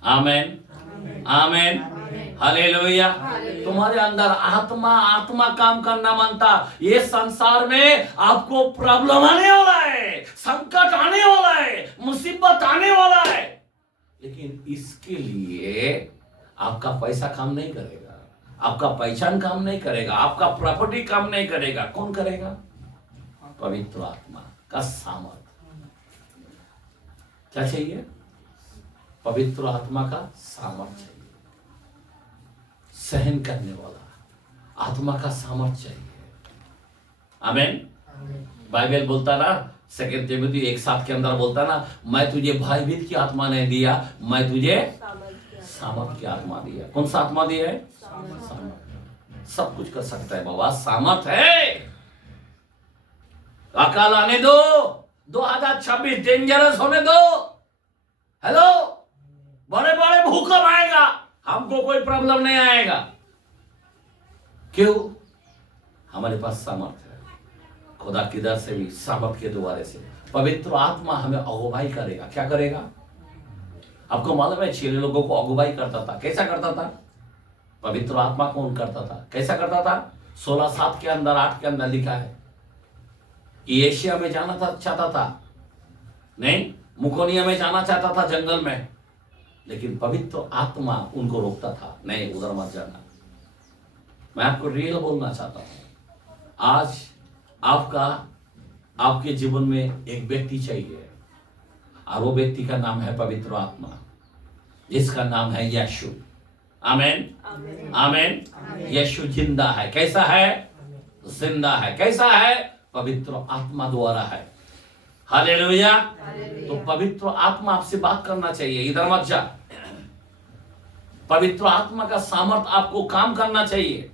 आमेन, आमेन, हालेलुया। तुम्हारे अंदर आत्मा काम करना मानता। ये संसार में आपको प्रॉब्लम आने वाला है, संकट आने वाला है, मुसीबत आने वाला है, लेकिन इसके लिए आपका पैसा काम नहीं करेगा, आपका पहचान काम नहीं करेगा, आपका प्रॉपर्टी काम नहीं करेगा। कौन करेगा? पवित्र आत्मा का सामर्थ। क्या चाहिए? पवित्र आत्मा का सामर्थ चाहिए। सहन करने वाला आत्मा का सामर्थ चाहिए। आमेन। बाइबल बोलता ना, 2 तिमोथी 1:7 के अंदर बोलता है ना, मैं तुझे भयभीत की आत्मा नहीं दिया, मैं तुझे सामर्थ की आत्मा दिया। कौन सा आत्मा दिया है? सामर्थ। सब कुछ कर सकता है बाबा, सामर्थ है। अकाल आने दो, 2026 डेंजरस होने दो। हेलो, बड़े बड़े भूकंप आएगा, हमको कोई प्रॉब्लम नहीं आएगा। क्यों? हमारे पास सामर्थ है। खुदा किधर से भी सामर्थ के द्वारे से पवित्र आत्मा हमें अगुवाई करेगा। क्या करेगा? आपको मालूम है 6 लोगों को अगुवाई करता था। कैसा करता था? पवित्र आत्मा कौन करता था? कैसा करता था? 16:7 के अंदर 8 के अंदर लिखा है कि एशिया में जाना था, चाहता था नहीं, मुकोनिया में जाना चाहता था जंगल में, लेकिन पवित्र आत्मा उनको रोकता था, नहीं उधर मत जाना। मैं आपको रियल बोलना चाहता हूं, आज आपके जीवन में एक व्यक्ति चाहिए, और वो व्यक्ति का नाम है पवित्र आत्मा, जिसका नाम है यीशु। आमीन, आमीन। यीशु जिंदा है। कैसा है? जिंदा है। कैसा है? पवित्र आत्मा द्वारा है। हालेलुया। तो पवित्र आत्मा आपसे बात करना चाहिए, इधर मत जा। पवित्र आत्मा का सामर्थ आपको काम करना चाहिए।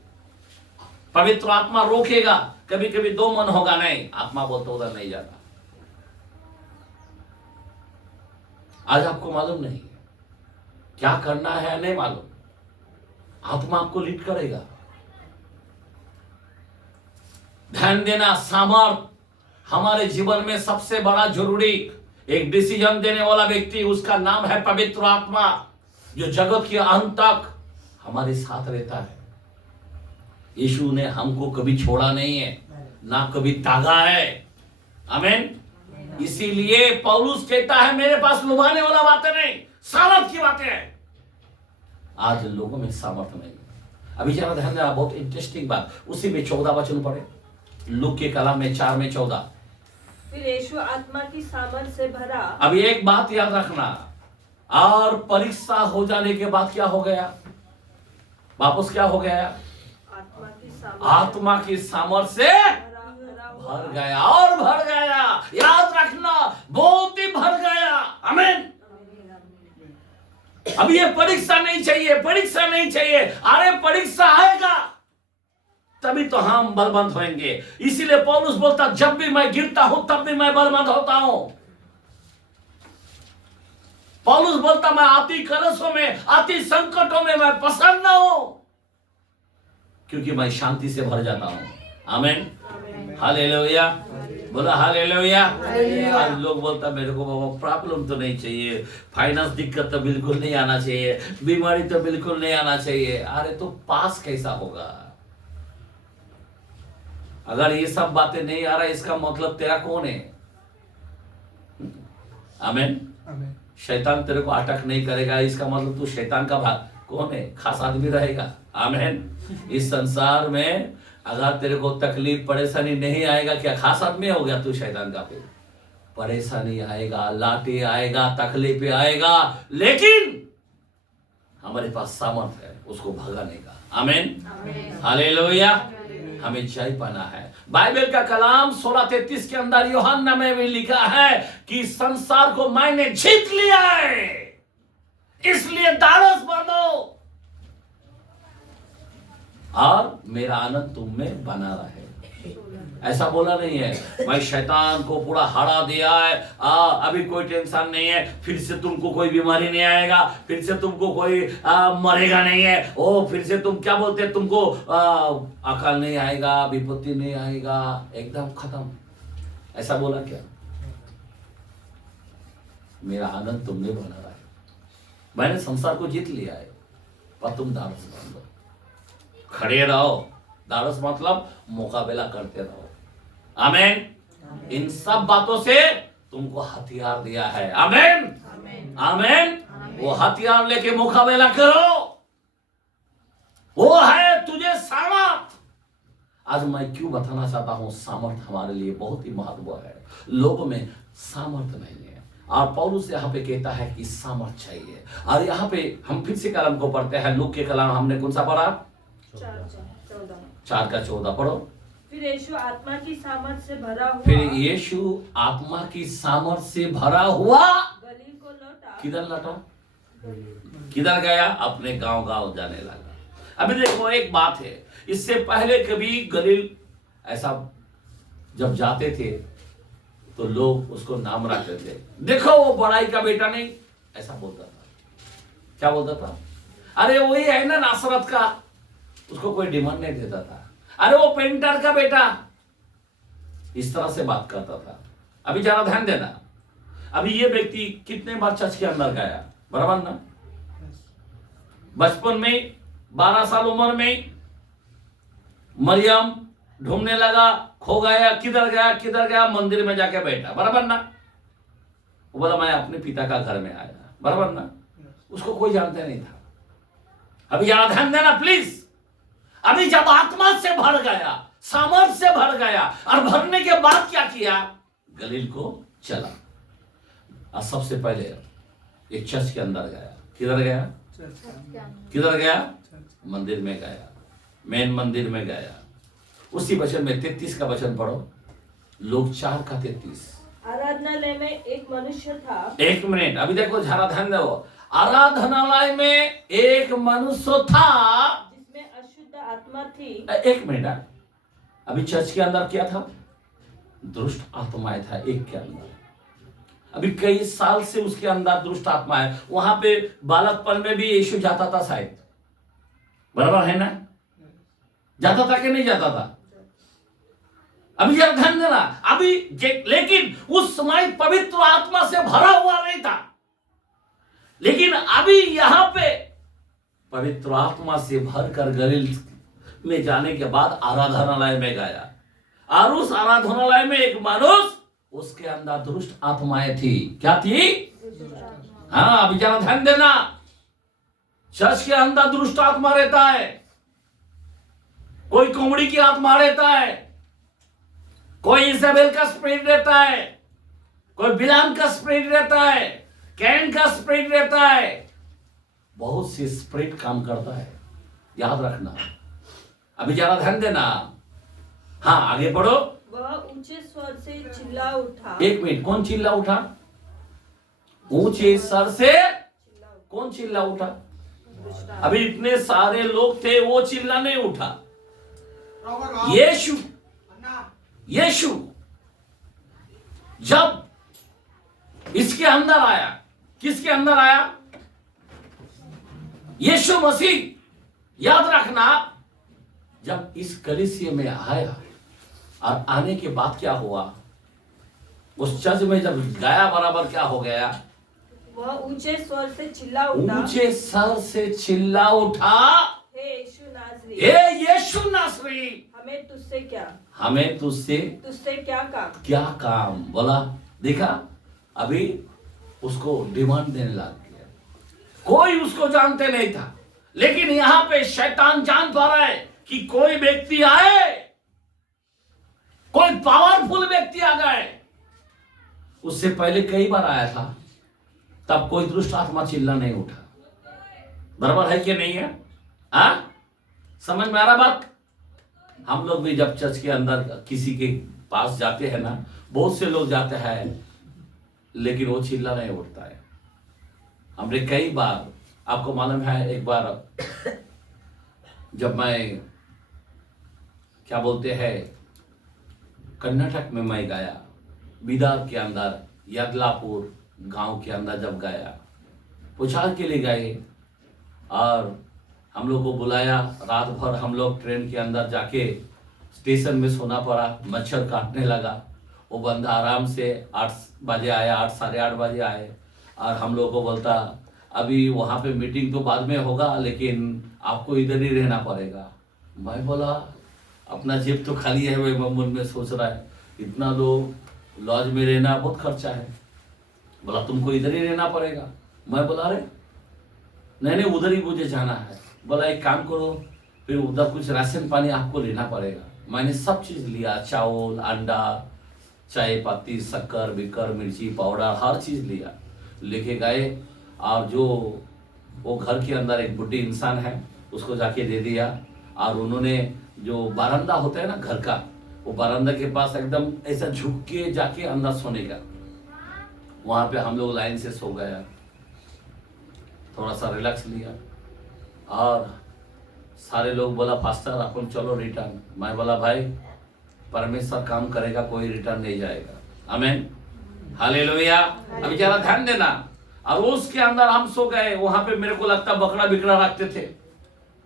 पवित्र आत्मा रोकेगा, कभी कभी 2 मन होगा, नहीं आत्मा बोलते उधर नहीं जाता। आज आपको मालूम नहीं है क्या करना है, नहीं मालूम, आत्मा आपको लीड करेगा। ध्यान देना, सामर्थ हमारे जीवन में सबसे बड़ा जरूरी एक डिसीजन देने वाला व्यक्ति, उसका नाम है पवित्र आत्मा, जो जगत के अंत तक हमारे साथ रहता है। यीशु ने हमको कभी छोड़ा नहीं है, ना कभी त्यागा है। आमीन। इसीलिए पौलुस कहता है मेरे पास लुभाने वाला बातें नहीं, सामर्थ की बातें हैं। आज लोगों में सामर्थ नहीं है। अभी जरा ध्यान देना, बहुत इंटरेस्टिंग बात, उसी में 14 वचन पढ़े, लूक के कलाम में 4 में 14। फिर यीशु आत्मा की सामर्थ से भरा। अभी एक बात याद रखना, और परीक्षा हो जाने के बाद क्या हो गया? वापस क्या हो गया? आत्मा की सामर्थ से भर गया और भर गया। याद रखना, बहुत ही भर गया। आमीन। अब ये परीक्षा नहीं चाहिए, परीक्षा नहीं चाहिए। अरे परीक्षा आएगा तभी तो हम बलवंत होंगे। इसीलिए पौलुस बोलता, जब भी मैं गिरता हूं तब भी मैं बलवंत होता हूं। पौलुस बोलता, मैं आती कलशों में, आती संकटों में मैं प्रसन्न हूं, क्योंकि मैं शांति से भर जाता हूं। आमीन, हालेलुया। बोला हालेलुया। आज लोग बोलता, मेरे को बाबा प्रॉब्लम तो नहीं चाहिए, फाइनेंस दिक्कत तो बिल्कुल नहीं आना चाहिए, बीमारी तो बिल्कुल नहीं आना चाहिए। अरे तो पास कैसा होगा? अगर ये सब बातें नहीं आ रहा, इसका मतलब तेरा कौन है? आमीन। शैतान तेरे को अटैक नहीं करेगा, इसका मतलब तू शैतान का भाग कौन है? खास आदमी रहेगा। आमीन। इस संसार में अगर तेरे को तकलीफ परेशानी नहीं आएगा, क्या खास आदमी हो गया तू शैतान का? फिर परेशानी आएगा, लाठी आएगा, तकलीफ आएगा, लेकिन हमारे पास सामर्थ है उसको भगाने का। आमीन, हालेलुया। हमें जय पाना है। बाइबल का कलाम 16:33 के अंदर यूहन्ना में भी लिखा है कि संसार को मैंने जीत लिया है, इसलिए दारस बांधो और मेरा आनंद तुम में बना रहे। ऐसा बोला नहीं है मैं शैतान को पूरा हरा दिया है, अभी कोई टेंशन नहीं है, फिर से तुमको कोई बीमारी नहीं आएगा, फिर से तुमको कोई मरेगा नहीं है, ओ फिर से तुम क्या बोलते हैं, तुमको अकाल नहीं आएगा, विपत्ति नहीं आएगा, एकदम खत्म। ऐसा बोला क्या? मेरा आनंद तुमने बना रहा है, मैंने संसार को जीत लिया है, पर तुम दारस बांधो, खड़े रहो। दारस मतलब मुकाबला करते रहो। आमीन। इन सब बातों से तुमको हथियार दिया है। आमीन, आमीन। वो हथियार लेके मुकाबला करो, वो है तुझे सामर्थ। आज मैं क्यों बताना चाहता हूं, सामर्थ हमारे लिए बहुत ही महत्व है। लोगों में सामर्थ नहीं है, और पौलुस यहाँ पे कहता है कि सामर्थ चाहिए। और यहाँ पे हम फिर से कलाम को पढ़ते हैं, लूक के कलाम हमने कौन सा पढ़ा? 4:14 4 का 14 पढ़ो। फिर यीशु आत्मा की सामर्थ से भरा हुआ फिर यीशु आत्मा की सामर्थ से भरा हुआ गलील को लौटा। किधर लौटा? किधर गया? अपने गांव गांव जाने लगा। अभी देखो एक बात है, इससे पहले कभी गलील ऐसा जब जाते थे तो लोग उसको नाम रखते थे, देखो वो बड़ाई का बेटा नहीं, ऐसा बोलता था। क्या बोलता था? अरे वही है ना नासरत का, उसको कोई डिमांड नहीं देता था। अरे वो पेंटर का बेटा, इस तरह से बात करता था। अभी जरा ध्यान देना, अभी ये व्यक्ति कितने बार चर्च के अंदर गया, बराबर ना? बचपन में 12 साल उम्र में मरियम ढूंढने लगा, खो गया, किधर गया, मंदिर में जाके बैठा, बराबर ना? वो बोला मैं अपने पिता का घर में आया, बराबर ना? उसको कोई जानता नहीं था। अभी जरा ध्यान देना प्लीज। अभी जब आत्मा से भर गया, सामर्थ से भर गया, और भरने के बाद क्या किया? गलील को चला। और सबसे पहले एक चर्च के अंदर गया। किधर गया? किधर गया? मंदिर में गया, मेन मंदिर में गया। उसी वचन में 33 का वचन पढ़ो, लोग 4 का 33। आराधनालय में एक मनुष्य था। एक मिनट, अभी देखो, जरा ध्यान दो। आराधनालय में एक मनुष्य था जिसमें अशुद्ध आत्मा थी। एक मिनट, अभी चर्च के अंदर क्या था? दुष्ट आत्माएं था एक के अंदर। अभी कई साल से उसके अंदर दुष्ट आत्मा है। वहां पे बालकपन में भी यीशु जाता था शायद, बराबर है ना? जाता था कि नहीं जाता था? अभी जरा ध्यान देना। अभी लेकिन उस समय पवित्र आत्मा से भरा हुआ नहीं था, लेकिन अभी यहां पे पवित्र आत्मा से भरकर गलील में जाने के बाद आराधनालय में गया, और उस आराधनालय में एक मनुष्य, उसके अंदर दुष्ट आत्माएं थी। क्या थी? हाँ, अभी जरा ध्यान देना। चर्च के अंदर दुष्ट आत्मा रहता है, कोई कोमड़ी की आत्मा रहता है, कोई इजाबेल का स्पिरिट रहता है, कोई बिलाम का स्पिरिट रहता है, कैन का स्पिरिट रहता है। बहुत सी स्पिरिट काम करता है, याद रखना। अभी जरा ध्यान देना। हाँ, आगे पढ़ो। वह ऊंचे स्वर से चिल्ला उठा। एक मिनट, कौन चिल्ला उठा? ऊंचे स्वर से कौन चिल्ला उठा? अभी इतने सारे लोग थे, वो चिल्ला नहीं उठा। यीशु जब इसके अंदर आया, किसके अंदर आया? यीशु मसीह। याद रखना, जब इस कलीसिया में आया और आने के बाद क्या हुआ? उस चर्च में जब गया, बराबर क्या हो गया? वह ऊंचे स्वर से चिल्ला उठा। ऊंचे स्वर से चिल्ला उठा, हे यीशु नासरी, हे यीशु नासरी, हमें तुझसे क्या काम? क्या काम? बोला, देखा? अभी उसको डिमांड देने लग गया। कोई उसको जानते नहीं था, लेकिन यहां पे शैतान जान पा रहा है कि कोई व्यक्ति आए, कोई पावरफुल व्यक्ति आ गए। उससे पहले कई बार आया था, तब कोई दुष्ट आत्मा चिल्ला नहीं उठा। बराबर है कि नहीं है? समझ में आ रहा बात? हम लोग भी जब चर्च के अंदर किसी के पास जाते हैं ना, बहुत से लोग जाते हैं, लेकिन वो चिल्ला नहीं उठता है। हमने कई बार, आपको मालूम है, एक बार जब मैं, क्या बोलते हैं, कर्नाटक में मैं गया, बिदार के अंदर यदलापुर गांव के अंदर जब गया, प्रचार के लिए गए, और हम लोग को बुलाया। रात भर हम लोग ट्रेन के अंदर जाके स्टेशन में सोना पड़ा, मच्छर काटने लगा। वो बंदा आराम से 8 बजे आया, 8 साढ़े 8 बजे आए, और हम लोग को बोलता अभी वहाँ पे मीटिंग तो बाद में होगा, लेकिन आपको इधर ही रहना पड़ेगा। मैं बोला अपना जेब तो खाली है, वे मन में सोच रहा है, इतना लोग लॉज में रहना बहुत खर्चा है। बोला तुमको इधर ही रहना पड़ेगा। मैं बोला अरे नहीं, उधर ही मुझे जाना है। बोला एक काम करो, फिर उधर कुछ राशन पानी आपको लेना पड़ेगा। मैंने सब चीज़ लिया, चावल, अंडा, चाय पत्ती, शक्कर, बिकर, मिर्ची पाउडर, हर चीज़ लिया, लेके गए। और जो वो घर के अंदर एक बुढ़ी इंसान है, उसको जाके दे दिया। और उन्होंने जो बारंदा होता है ना घर का, वो बरामदा के पास एकदम ऐसा झुक के जाके अंदर सोने का। वहां पे हम लोग लाइन से सो गया, थोड़ा सा रिलैक्स लिया और सारे लोग बोला पास्टर अपन चलो रिटर्न। मैं बोला भाई परमेश्वर काम करेगा, कोई रिटर्न नहीं जाएगा। आमीन, हालेलुया। अभी जरा ध्यान देना। और उसके अंदर हम सो गए। वहां पे मेरे को लगता बकरा बिकरा रखते थे,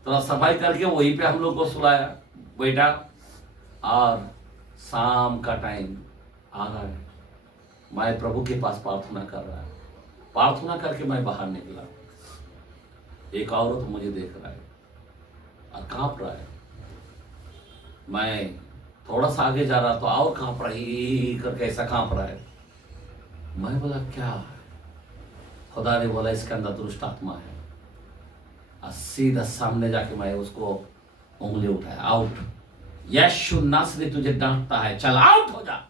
थोड़ा सफाई करके वहीं पे हम लोग को सुलाया बेटा। और शाम का टाइम आ रहा है, मैं प्रभु के पास प्रार्थना कर रहा है। प्रार्थना करके मैं बाहर निकला, एक औरत मुझे देख रहा है और कांप रहा है। मैं थोड़ा सा आगे जा रहा तो और कांप रहा है, करके ऐसा कांप रहा है। मैं बोला क्या है? खुदा ने बोला इसके अंदर दुष्ट आत्मा है। और सीधा सामने जाके मैं उसको उंगली उठाया, आउट। यीशु नासरी तुझे डांटता है, चल आउट हो जा।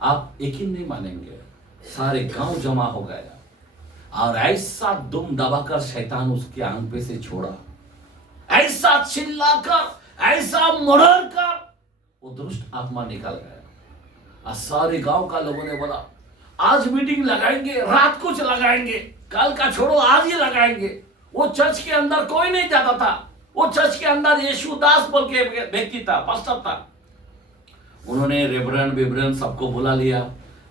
आप यकीन नहीं मानेंगे, सारे गांव जमा हो गया और ऐसा दुम दबाकर शैतान उसके आंख पे से छोड़ा, ऐसा चिल्लाकर, ऐसा मरड़ कर वो दुष्ट आत्मा निकल गया। और सारे गांव का लोगों ने बोला आज मीटिंग लगाएंगे, रात को लगाएंगे, कल का छोड़ो आज ही लगाएंगे। वो चर्च के अंदर कोई नहीं जाता था। वो चर्च के अंदर यीशु दास बोल के व्यक्ति था, पास्टर था। उन्होंने रेवरेंड सबको बुला लिया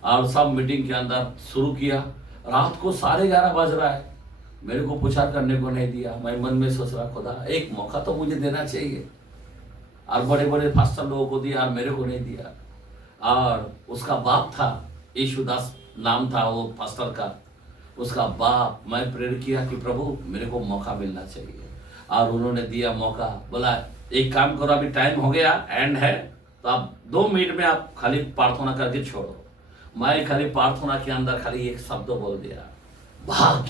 और सब मीटिंग के अंदर शुरू किया। रात को 11:30 बज रहा है, मेरे को पुछार करने को नहीं दिया। मैं मन में सोच रहा खुदा एक मौका तो मुझे देना चाहिए। और बड़े बड़े पास्टर लोगों को दिया और मेरे को नहीं दिया। और उसका बाप था, यीशुदास नाम था वो पास्टर का, उसका बाप। मैं प्रेयर किया कि प्रभु मेरे को मौका मिलना चाहिए। और उन्होंने दिया मौका। बोला एक काम करो, अभी टाइम हो गया, एंड है, तो आप 2 मिनट में आप खाली प्रार्थना करके छोड़ो। मैं खाली प्रार्थना के अंदर खाली एक शब्द बोल दिया, भाग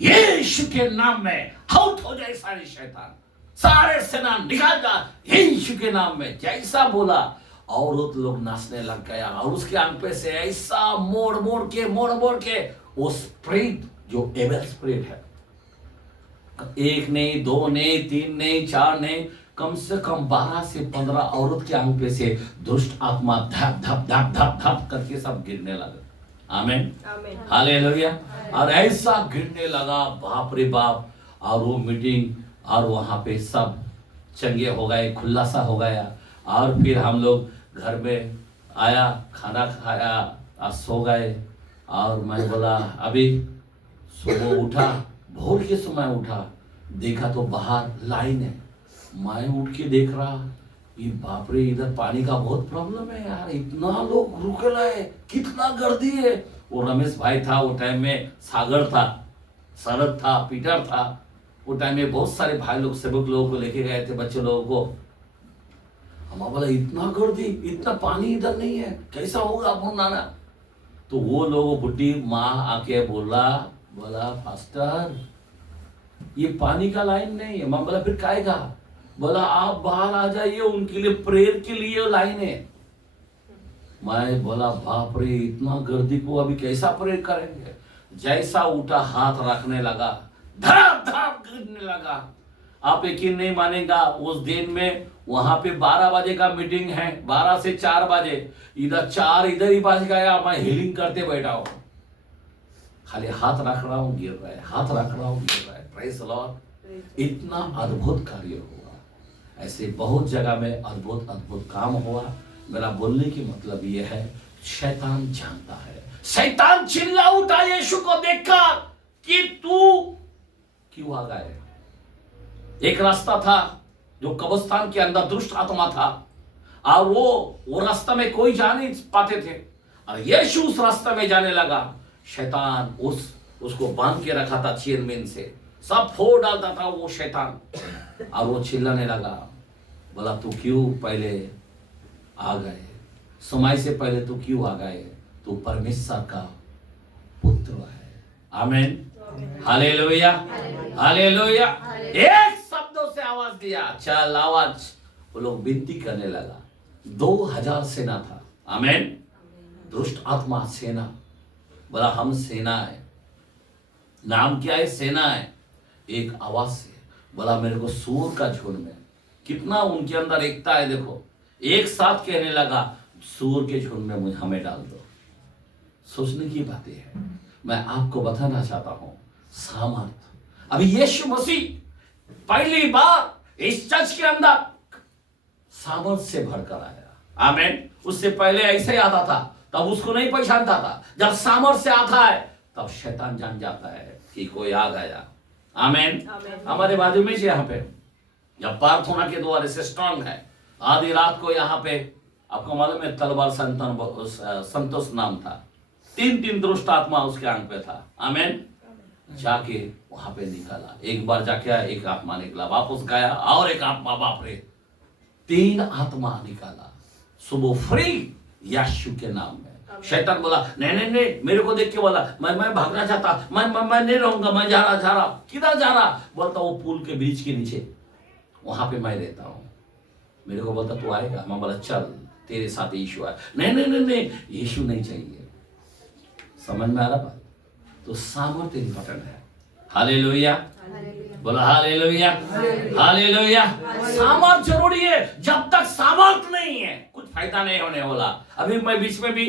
यीशु के नाम में आउट हो जाए सारे शैतान, सारे सेना निकाल जा यीशु के नाम में। जैसा बोला औरत लोग नाचने लग गया और उसके आंख पे से ऐसा मोड़ मोड़ के वो स्पिरिट जो एवल स्पिरिट है, 1 नहीं 2 नहीं 3 नहीं 4 नहीं, कम से कम 12 से 15 औरत के आंख पे से दुष्ट आत्मा धप धप धप धप धप करके सब गिरने लगे। आमीन, हालेलुया। और ऐसा गिरने लगा, बाप रे बाप। और वो मीटिंग और वहां पे सब चंगे हो गए, खुलासा हो गया। और फिर हम लोग घर में आया, खाना खाया और सो गए। और मैं बोला अभी सुबह उठा, भोर के समय उठा, देखा तो बाहर लाइन है। मैं उठ के देख रहा, ये बाप रे इधर पानी का बहुत प्रॉब्लम है यार, इतना लोग रुके है, कितना गर्दी है। वो रमेश भाई था, वो टाइम में सागर था, शरद था, पीटर था। वो टाइम में बहुत सारे भाई लोग सेवक लोगों को लेके गए थे, बच्चे लोगों को। हम बोला इतना गर्दी, इतना पानी इधर नहीं है, कैसा होगा अपन नाना। तो वो लोग बुढ़ी माँ आके बोला फास्टर ये पानी का लाइन नहीं है। मैं बोला फिर काएगा? बोला आप बाहर आ जाइए, उनके लिए प्रेयर के लिए लाइन है। मैं बोला बाप रे इतना गर्दी को अभी कैसा प्रेयर करेंगे। जैसा उठा हाथ रखने लगा, धड़ाम धड़ाम गिरने लगा। आप यकीन नहीं मानेगा, उस दिन में वहां पे 12 बजे का मीटिंग है, 12 से 4 बजे, इधर 4 इधर ही बज गया। मैं हीलिंग करते बैठा हूं, खाली हाथ रख रहा हूं गिर रहा है, हाथ रख रहा हूं गिर रहा है। Praise the Lord. इतना अद्भुत कार्य हुआ। ऐसे बहुत जगह में अद्भुत अद्भुत काम हुआ। मेरा बोलने की मतलब यह है, शैतान जानता है। शैतान चिल्ला उठा यीशु को देखकर कि तू क्यों आ गए। एक रास्ता था जो कब्रिस्तान के अंदर दुष्ट आत्मा था, और वो रास्ता में कोई जा नहीं पाते थे। और यीशु उस रास्ते में जाने लगा। शैतान उसको बांध के रखा था चेनमेन से, सब फोड़ डालता था वो शैतान। और वो चिल्लाने लगा, बोला तू क्यों पहले आ गए, समय से पहले तू क्यों आ गए, तू परमेश्वर का पुत्र है। आमीन, हालेलुया, हालेलुया। एक शब्दों से आवाज दिया, चल आवाज। वो लोग विनती करने लगा। 2000 सेना था। आमीन, दुष्ट आत्मा सेना। बोला हम सेना है। नाम क्या है? सेना है। एक आवाज से बोला मेरे को सूर का झुंड में, कितना उनके अंदर एकता है। देखो एक साथ कहने लगा, सूअर के झुंड में मुझे हमें डाल दो। सोचने की बातें है। मैं आपको बताना चाहता हूं, सामर्थ। अभी यीशु मसीह पहली बार इस चर्च के अंदर सामर्थ से भरकर आया। आमीन। उससे पहले ऐसे ही आता था, तब उसको नहीं पहचानता था। जब सामर्थ से आता है तब शैतान जान जाता है कि कोई आ गया। आमीन। हमारे बाजू में यहाँ पे जब प्रार्थना के द्वारे से स्ट्रांग है, आधी रात को यहाँ पे आपको मालूम है तलवार संतोष नाम था, 3 दुष्ट आत्मा उसके आंख पे था। आमीन। जाके वहां पे निकाला, एक बार जाके आया, एक आत्मा निकला, वापस गया और एक आत्मा, बाप रे 3 आत्मा निकाला। सुबह फ्री यीशु के नाम में। शैतान बोला नहीं, मेरे को देख के बोला मैं भागना चाहता, मैं नहीं रहूंगा, मैं जा रहा। किधर जा रहा? बोलता वो पुल के ब्रिज के नीचे, वहां पे मैं रहता हूँ। मेरे को बोलता तू आएगा? मैं बोला चल, तेरे साथ यीशु है। नहीं, यीशु नहीं चाहिए। समझ में आ रहा बात? तो सामर्थ्य इंपॉर्टेंट है। हालेलुया, बोला हालेलुया, हालेलुया। सामर्थ जरूरी है। जब तक सामर्थ नहीं है कुछ फायदा नहीं होने वाला। अभी मैं बीच में भी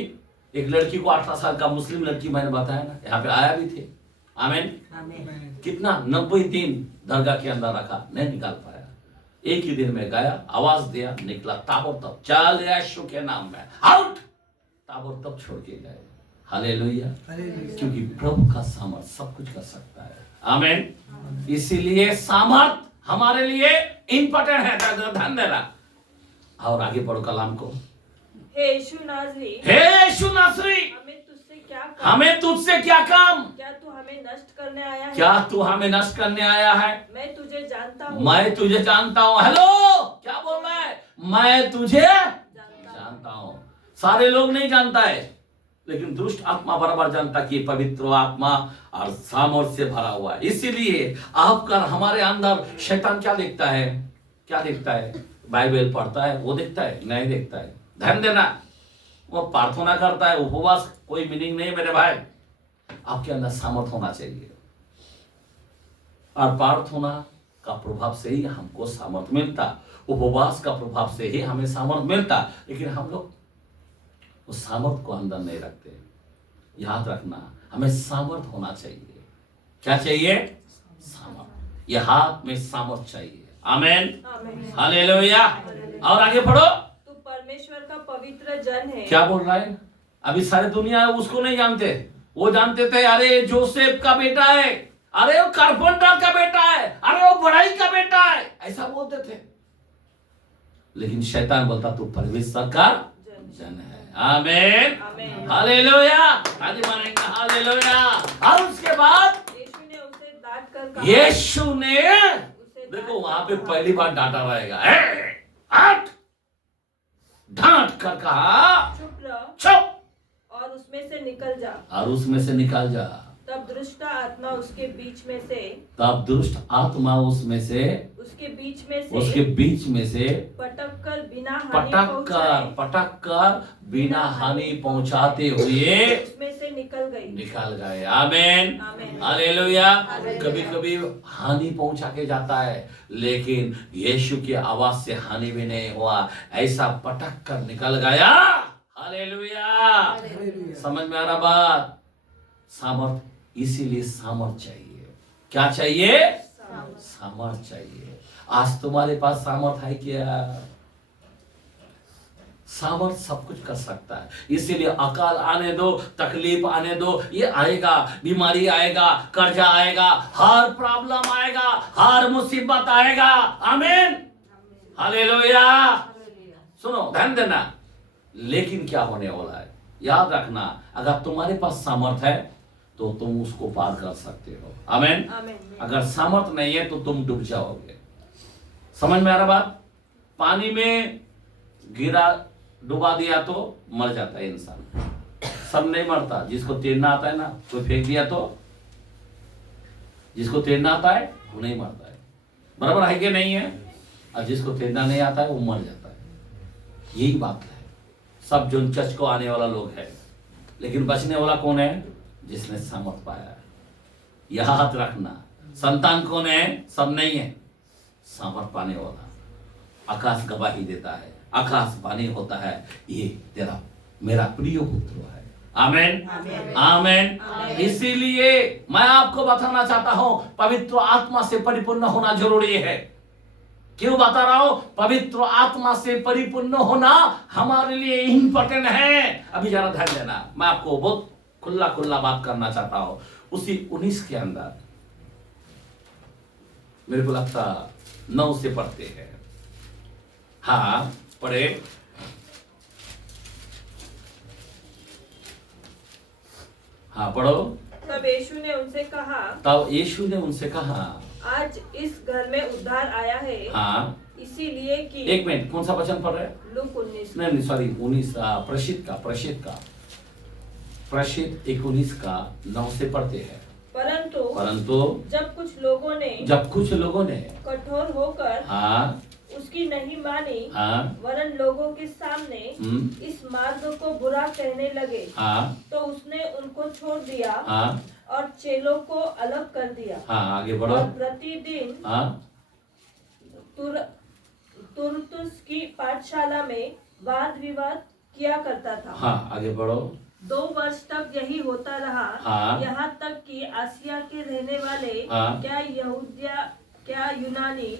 एक लड़की को 18 साल का मुस्लिम लड़की मैंने बताया ना, यहाँ पे आया भी थे। आमीन। कितना 90 दिन दरगाह के अंदर रखा, नहीं निकाल पाया। एक ही दिन में गया, आवाज दिया, निकला ताबड़तोड़, चल यीशु के नाम में आउट, ताबड़तोड़ छोड़ के गए। हालेलुया। क्योंकि प्रभु का सामर्थ सब कुछ कर सकता है। आमीन। इसीलिए सामर्थ हमारे लिए इंपॉर्टेंट है। ध्यान देना। और आगे पढ़ो कलाम को। हे यीशु नासरी, हमें तुझसे क्या काम? क्या तू हमें नष्ट करने आया है? क्या तू हमें नष्ट करने आया है? मैं तुझे जानता हूँ। मैं तुझे जानता हूँ। हेलो, क्या बोल रहा है? मैं तुझे जानता हूँ। सारे लोग नहीं जानता है, लेकिन दुष्ट आत्मा बराबर जानता कि पवित्र आत्मा और सामर्थ से भरा हुआ है। इसीलिए आपका हमारे अंदर शैतान क्या देखता है? क्या देखता है? बाइबल पढ़ता है वो देखता है? नहीं देखता है। ध्यान देना। वो प्रार्थना करता है, उपवास, कोई मीनिंग नहीं मेरे भाई। आपके अंदर सामर्थ होना चाहिए, और प्रार्थना का प्रभाव से ही हमको सामर्थ मिलता, उपवास का प्रभाव से ही हमें सामर्थ मिलता। लेकिन हम लोग उस सामर्थ को अंदर नहीं रखते। याद रखना, हमें सामर्थ होना चाहिए। क्या चाहिए? सामर्थ। यह हाथ में सामर्थ चाहिए। आमीन, हालेलुया। और आगे पढ़ो। तू परमेश्वर का पवित्र जन है। क्या बोल रहा है? अभी सारे दुनिया उसको नहीं जानते। वो जानते थे अरे जोसेफ का बेटा है, अरे वो कारपेंटर का बेटा है, अरे वो बढ़ई का बेटा है, ऐसा बोलते थे। लेकिन शैतान बोलता तू परमेश्वर का जन है। आमीन, हालेलुया। आदि मानेंगे हालेलुया। और उसके बाद यीशु ने उसे डांट कर कहा, यीशु ने देखो वहां पे पहली बार डांटा रहेगा, हट, डांट कर कहा चुप रह, चुप, और उसमें से निकल जा। और उसमें से निकल जा। तब दुष्ट आत्मा उसके बीच में से उसके बीच में से पटक कर बिना हानि पहुंचाते हुए उसमें से निकल गए। आमीन, हालेलुया। कभी कभी हानि पहुंचा के जाता है, लेकिन यीशु की आवाज से हानि भी नहीं हुआ, ऐसा पटक कर निकल गया। हालेलुया। समझ में आ रहा बात? सामर्थ, इसीलिए सामर्थ चाहिए। क्या चाहिए? सामर्थ चाहिए। आज तुम्हारे पास सामर्थ है क्या? सामर्थ सब कुछ कर सकता है। इसीलिए अकाल आने दो, तकलीफ आने दो, ये आएगा, बीमारी आएगा, कर्जा आएगा, हर प्रॉब्लम आएगा, हर मुसीबत आएगा। आमीन, हालेलुया। सुनो, ध्यान देना। लेकिन क्या होने वाला है? याद रखना, अगर तुम्हारे पास सामर्थ है तो तुम उसको पार कर सकते हो। आमीन। अगर सामर्थ नहीं है तो तुम डूब जाओगे। समझ में आ रहा बात? पानी में गिरा, डुबा दिया तो मर जाता है इंसान। सब नहीं मरता। जिसको तैरना आता है ना, कोई फेंक दिया तो, जिसको तैरना आता है वो नहीं मरता है। बराबर है कि नहीं है? और जिसको तैरना नहीं आता है वो मर जाता है। यही बात है। सब जो चर्च को आने वाला लोग है, लेकिन बचने वाला कौन है? जिसने सामर्थ पाया। यह हाथ रखना। संतान कौन है? सब नहीं है। सामर्थ पाने वाला। आकाश गवाही देता है, आकाशवाणी होता है, ये तेरा मेरा प्रिय पुत्र है। आमेन आमेन। इसीलिए मैं आपको बताना चाहता हूं, पवित्र आत्मा से परिपूर्ण होना जरूरी है। क्यों बता रहा हूं? पवित्र आत्मा से परिपूर्ण होना हमारे लिए इंपॉर्टेंट है। अभी जरा ध्यान देना, मैं आपको बहुत खुला खुला बात करना चाहता हूं। उसी 19 के अंदर मेरे को लगता 9 से पढ़ते हैं। हाँ पढ़े। हाँ पढ़ो। तब यीशु ने उनसे कहा, तब यीशु ने उनसे कहा, आज इस घर में उद्धार आया है, हाँ इसीलिए कि। एक मिनट, कौन सा वचन पढ़ रहे हैं? लूक 19। नहीं सॉरी 19 प्रशित 19 का 9 से पढ़ते हैं। परंतु जब कुछ लोगों ने कठोर होकर हाँ उसकी नहीं मानी, हाँ वरन लोगों के सामने इस मार्ग को बुरा कहने लगे, हाँ तो उसने उनको छोड़ दिया हाँ और चेलों को अलग कर दिया। हाँ आगे बढ़ो। और प्रतिदिन हाँ तुरतुस की पाठशाला में वाद विवाद किया करता था। हाँ आगे बढ़ो। 2 वर्ष तक यही होता रहा। हाँ। यहाँ तक कि आसिया के रहने वाले, हाँ। क्या यहूदिया क्या यूनानी,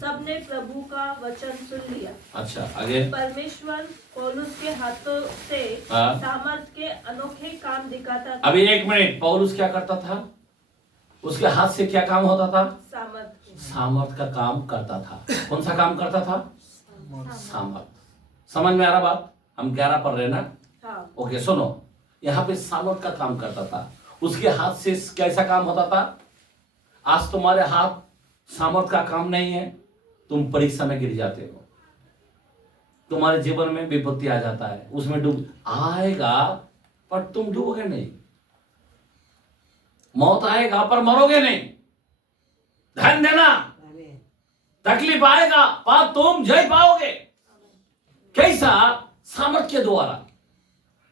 सबने प्रभु का वचन सुन लिया। अच्छा आगे। परमेश्वर पौलुस के हाथों से हाँ। सामर्थ के अनोखे काम दिखाता था। अभी एक मिनट, पौलुस क्या करता था? उसके हाथ से क्या काम होता था? सामर्थ का काम करता था। कौन सा काम करता था? सामर्थ। समझ में आ रहा बात? हम 11 पढ़ रहे ना? हाँ। ओके सुनो, यहाँ पे सामर्थ का काम करता था। उसके हाथ से कैसा काम होता था? आज तुम्हारे हाथ सामर्थ का काम नहीं है, तुम परीक्षा में गिर जाते हो, तुम्हारे जीवन में विपत्ति आ जाता है, उसमें डूब आएगा पर तुम डूबोगे नहीं, मौत आएगा पर मरोगे नहीं। ध्यान देना, तकलीफ आएगा पर तुम जय पाओगे। कैसा? सामर्थ के द्वारा।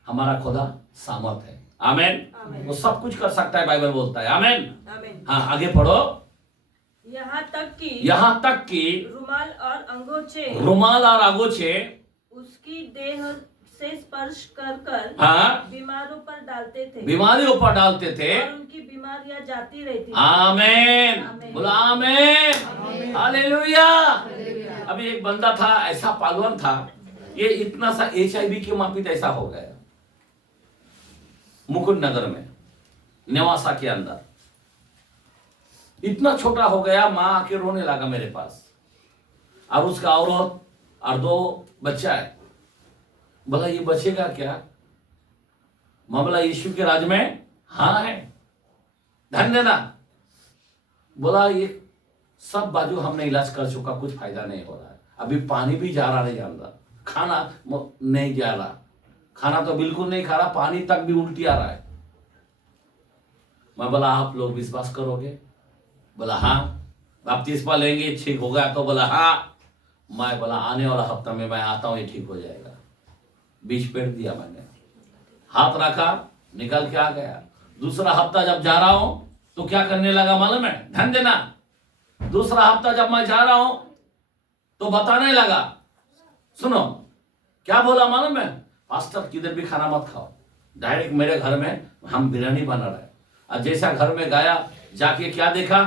हमारा खुदा सामर्थ है। आमेन। वो सब कुछ कर सकता है, बाइबल बोलता है। आमेन। हाँ आगे पढ़ो। यहाँ तक कि रुमाल और अंगोछे उसकी देह से स्पर्श कर हाँ बीमारों पर डालते थे और उनकी बीमारियां जाती रहती। आमेन। बोला आमेन। हालेलुया। अभी एक बंदा था, ऐसा पालवन था, ये इतना सा HIV के मापित ऐसा हो गया मुकुंद नगर में, नेवासा के अंदर। इतना छोटा हो गया, माँ आके रोने लगा मेरे पास, और उसका औरत और 2 बच्चा है। बोला ये बचेगा क्या? माँ बोला यीशु के राज में हाँ है, ध्यान देना। बोला ये सब बाजू हमने इलाज कर चुका, कुछ फायदा नहीं हो रहा है, अभी पानी भी जा रहा नहीं अंदर, खाना नहीं जा रहा, खाना तो बिल्कुल नहीं खा रहा, पानी तक भी उल्टी आ रहा है। मैं बोला आप लोग विश्वास करोगे? बोला हाँ। बपतिस्मा लेंगे ठीक होगा? तो बोला हाँ। मैं बोला आने वाला हफ्ता में मैं आता हूँ, ये ठीक हो जाएगा। बीज पेड़ दिया मैंने, हाथ रखा, निकल के आ गया। दूसरा हफ्ता जब जा रहा हूं तो क्या करने लगा मालूम है? ध्यान देना। दूसरा हफ्ता जब मैं जा रहा हूं तो बताने लगा, सुनो क्या बोला मालूम है? पास्टर किधर भी खाना मत खाओ, डायरेक्ट मेरे घर में हम बिरयानी बना रहे। और जैसा घर में गया, जाके क्या देखा?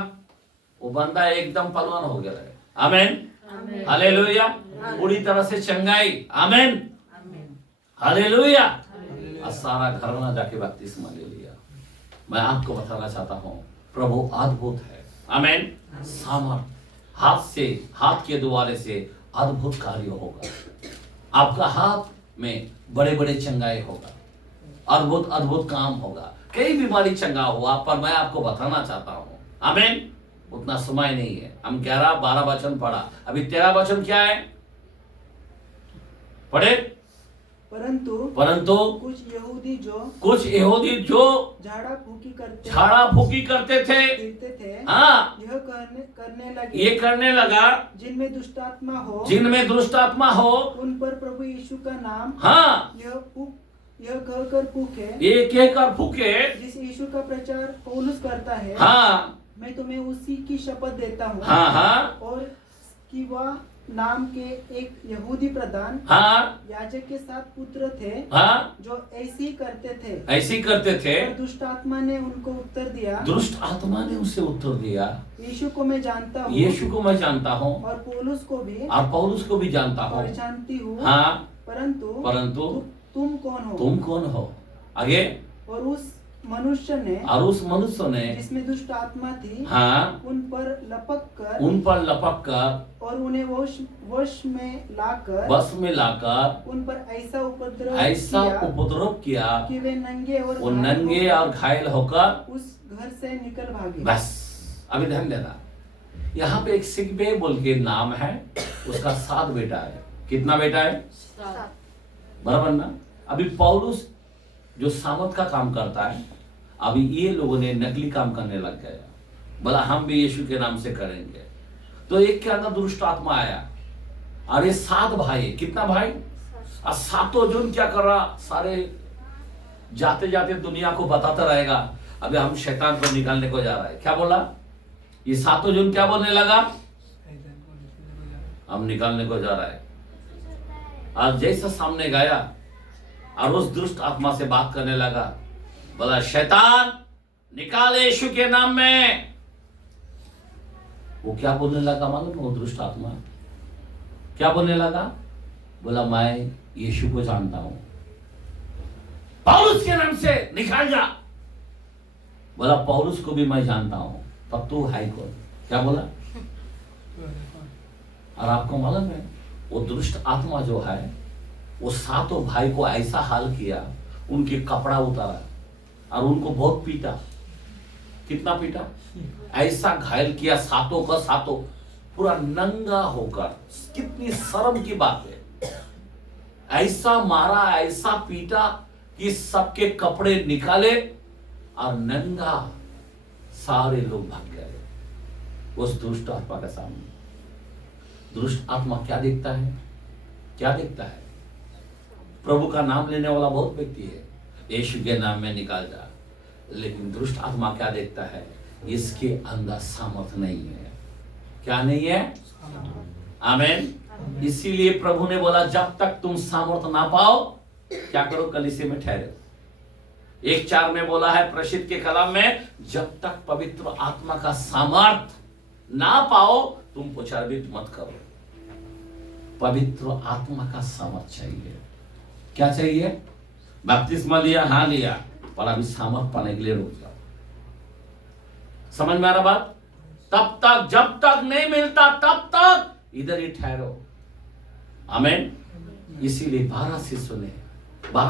वो बंदा एकदम पहलवान हो गया है। आमेन। हालेलुया। पूरी तरह से चंगाई। आमेन। हालेलुया। और सारा घर ना जाके बपतिस्मा ले लिया। मैं आपको बताना चाहता हूं, प्रभु अद्भुत है। आमेन। सामर्थ, हाथ के द्वारे से अद्भुत कार्य होगा। आपका हाथ में बड़े बड़े चंगाई होगा, अद्भुत अद्भुत काम होगा। कई बीमारी चंगा हुआ, पर मैं आपको बताना चाहता हूं, आमेन, उतना समय नहीं है। हम 11-12 वचन पढ़ा, अभी 13 वचन क्या है पढ़े? परंतु कुछ यहूदी जो झाड़ा फूकी करते थे, हाँ, ये करने लगा जिनमें दुष्टात्मा हो उन पर प्रभु यीशु का नाम, हाँ, यह कहकर फूके, जिस यीशु का प्रचार पौलुस करता है, हाँ, मैं तुम्हें उसी की शपथ देता हूँ, हाँ, हाँ, और कि वह नाम के एक यहूदी प्रधान हाँ याजक के 7 पुत्र थे हाँ, जो ऐसे ही करते थे। ऐसे ही करते थे। पर दुष्ट आत्मा ने उनको उत्तर दिया, दुष्ट आत्मा ने उसे उत्तर दिया, यीशु को मैं जानता हूँ यीशु को मैं जानता हूँ और पौलुस को भी और पौलुस को भी जानता हूँ। पहचानती हूँ, हाँ, परंतु तुम कौन हो? तुम कौन हो? आगे, और उस मनुष्य ने जिसमें दुष्ट आत्मा थी हाँ, उन पर लपक कर और उन्हें वश में लाकर उन पर ऐसा उपद्रव किया कि वे नंगे और घायल होकर उस घर से निकल भागे। बस अभी ध्यान देना, यहाँ पे एक सिग्बे बोल के नाम है, उसका 7 बेटा है। कितना बेटा है? 7। बराबर ना। अभी पौलुस जो सामर्थ का काम करता है, अभी ये लोगों ने नकली काम करने लग गए, बोला हम भी यीशु के नाम से करेंगे। तो एक के अंदर दुष्ट आत्मा आया और ये 7 भाई, कितना भाई? और 7 जन क्या कर रहा, सारे जाते जाते दुनिया को बताता रहेगा अभी हम शैतान को निकालने को जा रहा है। क्या बोला? ये 7 जन क्या बोलने लगा? हम निकालने को जा रहा है। आज जैसा सामने गया और उस दुष्ट आत्मा से बात करने लगा, बोला शैतान निकाल यीशु के नाम में। वो क्या बोलने लगा मालूम? वो दुष्ट आत्मा क्या बोलने लगा? बोला मैं यीशु को जानता हूं, पौलुस के नाम से निकाल जा। बोला पौलुस को भी मैं जानता हूं, तब तू है कौन? क्या बोला? और आपको मालूम है वो दुष्ट आत्मा जो है वो 7 भाई को ऐसा हाल किया, उनके कपड़ा उतारा और उनको बहुत पीटा। कितना पीटा? ऐसा घायल किया 7 का 7 पूरा नंगा होकर। कितनी शर्म की बात है, ऐसा मारा, ऐसा पीटा कि सबके कपड़े निकाले और नंगा सारे लोग भाग गए उस दुष्ट आत्मा के सामने। दुष्ट आत्मा क्या देखता है? क्या देखता है? प्रभु का नाम लेने वाला बहुत व्यक्ति है, यीशु के नाम में निकाल जा, लेकिन दुष्ट आत्मा क्या देखता है? इसके अंदर सामर्थ नहीं है। क्या नहीं है? आमीन। इसीलिए प्रभु ने बोला जब तक तुम सामर्थ ना पाओ क्या करो? कलीसिया में ठहरो। 1:4 में बोला है प्रसिद्ध के कलाम में, जब तक पवित्र आत्मा का सामर्थ ना पाओ तुम पुचर्बित मत करो। पवित्र आत्मा का सामर्थ चाहिए। क्या चाहिए? बपतिस्मा लिया, हाँ लिया, पर अभी सामर्थ पाने के लिए रुक जाओ। समझ में आ रहा बात? तब तक जब तक नहीं मिलता तब तक इधर ही ठहरो। आमीन। इसीलिए 12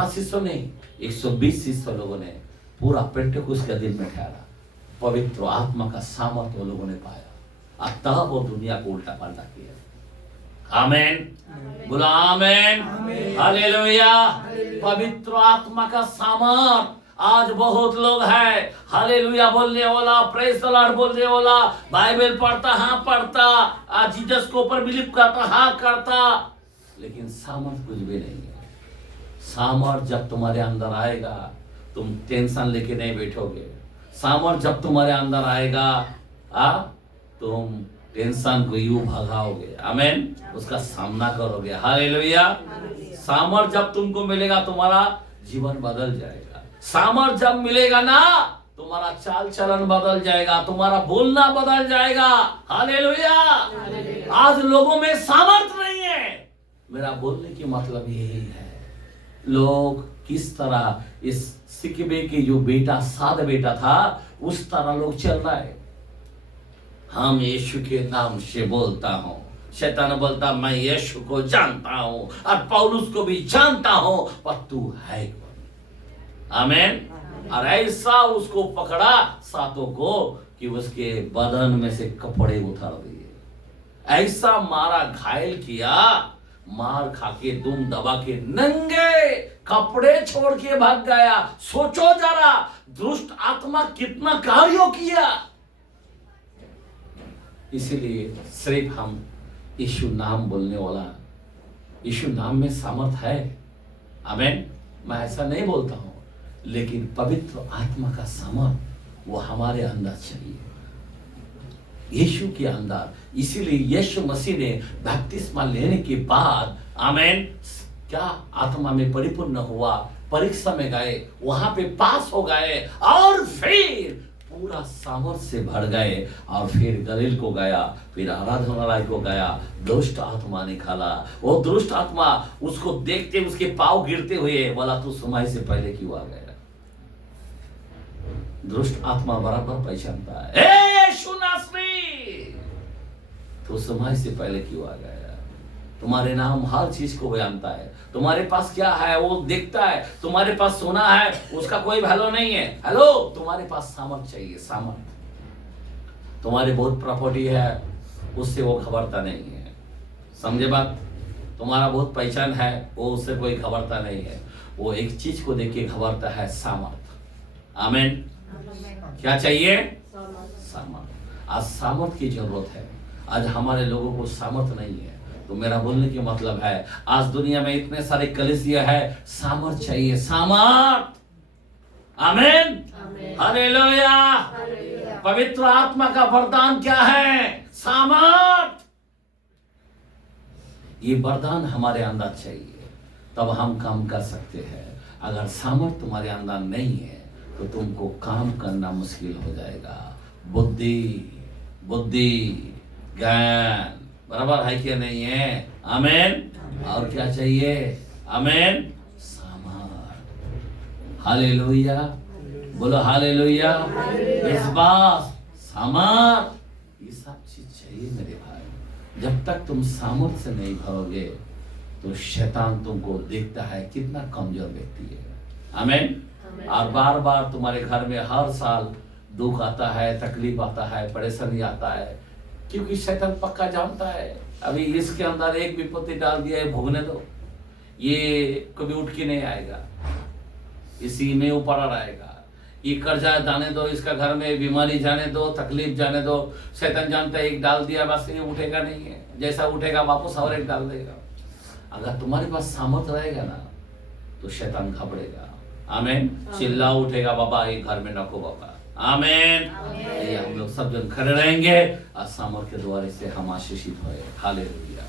शिष्यों ने 120 शिष्य लोगों ने पूरा पेंटेकोस्त के दिन में ठहरा, पवित्र आत्मा का सामर्थ वो लोगों ने पाया, और तब वो दुनिया को उल्टा पलटा किया। आमीन। बोला आमीन, हालेलुया। पवित्र आत्मा का सामर्थ आज बहुत लोग है हालेलुया बोलने वाला, प्रेज द लॉर्ड बोलने वाला, बाइबल पढ़ता, हाँ पढ़ता, आज जीसस को ऊपर बिलीव करता, हाँ करता, लेकिन सामर्थ कुछ भी नहीं है। सामर्थ जब तुम्हारे अंदर आएगा तुम टेंशन लेके नहीं बैठोगे। सामर्थ जब तुम्हारे अंदर आएगा तुम टेंशन को यूं भगाओगे। आमीन। उसका सामना करोगे। हालेलुया। सामर्थ जब तुमको मिलेगा तुम्हारा जीवन बदल जाएगा। सामर्थ जब मिलेगा ना तुम्हारा चाल चलन बदल जाएगा, तुम्हारा बोलना बदल जाएगा। हालेलुया। आज लोगों में सामर्थ नहीं है। मेरा बोलने की मतलब यही है, लोग किस तरह इस सिकबे के जो बेटा 7 बेटा था उस तरह लोग चल रहा है। हम यीशु के नाम से बोलता हूँ, शैतान बोलता मैं यीशु को जानता हूँ और पौलुस को भी जानता हूँ, पर तू है कौन? आमीन। और ऐसा उसको पकड़ा 7 को कि उसके बदन में से कपड़े उतार दिए, ऐसा मारा, घायल किया, मार खा के दुम दबा के नंगे कपड़े छोड़ के भाग गया। सोचो जरा दुष्ट आत्मा कितना कार्यों किया। इसीलिए सिर्फ हम यीशु नाम बोलने वाला, यीशु नाम में सामर्थ है। आमीन। मैं ऐसा नहीं बोलता हूं, लेकिन पवित्र आत्मा का सामर्थ वो हमारे अंदर चाहिए। यीशु के अंदर। इसीलिए यीशु मसीह ने बपतिस्मा लेने के बाद आमेन क्या आत्मा में परिपूर्ण हुआ, परीक्षा में गए, वहां पे पास हो गए और फिर पूरा सामर्थ्य से भर गए और फिर गलील को गया, फिर आराधनालय को गया, दुष्ट आत्मा निकाला। वो दुष्ट आत्मा उसको देखते उसके पांव गिरते हुए बोला तू समय से पहले क्यों आ गया। दुष्ट आत्मा बराबर पहचानता है, ए यीशु नासरी तो समय से पहले क्यों आ गया। तुम्हारे नाम हर चीज को वो जानता है, तुम्हारे पास क्या है वो देखता है, तुम्हारे पास सोना है उसका कोई वैल्यू नहीं है। हेलो, तुम्हारे पास सामर्थ चाहिए, सामर्थ। तुम्हारी बहुत प्रॉपर्टी है उससे वो खबरता नहीं है, समझे बात। तुम्हारा बहुत पहचान है वो उससे कोई खबरता नहीं है, वो एक चीज को देख के खबरता है, सामर्थ। आमीन। क्या चाहिए? सामर्थ। आज सामर्थ की जरूरत है। आज हमारे लोगों को सामर्थ नहीं है। तो मेरा बोलने की मतलब है आज दुनिया में इतने सारे कलीसिया है, सामर्थ चाहिए, सामर्थ। आमीन, हालेलुया। पवित्र आत्मा का वरदान क्या है? सामर्थ। ये वरदान हमारे अंदर चाहिए तब हम काम कर सकते हैं। अगर सामर्थ तुम्हारे अंदर नहीं है तो तुमको काम करना मुश्किल हो जाएगा। बुद्धि ज्ञान बराबर है क्या नहीं है? आमीन। और क्या चाहिए? आमीन, सामर्थ। हालेलुया, बोलो हालेलुया। विश्वास, सामर्थ, ये सब चीज चाहिए मेरे भाई। जब तक तुम सामर्थ से नहीं भरोगे तो शैतान तुमको देखता है कितना कमजोर व्यक्ति है। आमीन। और बार बार तुम्हारे घर में हर साल दुख आता है, तकलीफ आता है, परेशानी आता है, क्योंकि शैतान पक्का जानता है अभी इसके अंदर एक विपत्ति डाल दिया है, भोगने दो, ये कभी उठ के नहीं आएगा, इसी में ऊपर रहेगा। ये कर्जा जाने दो, इसका घर में बीमारी जाने दो, तकलीफ जाने दो। शैतान जानता है एक डाल दिया बस ये उठेगा नहीं है, जैसा उठेगा वापस और एक डाल देगा। अगर तुम्हारे पास सामर्थ रहेगा ना तो शैतान घबरेगा। आमीन। चिल्ला उठेगा, बाबा ये घर में नको बाबा। आमीन। ये हम लोग सब जन खड़े रहेंगे और सामर्थ के द्वारे से हम आशीषित होए। हालेलुया।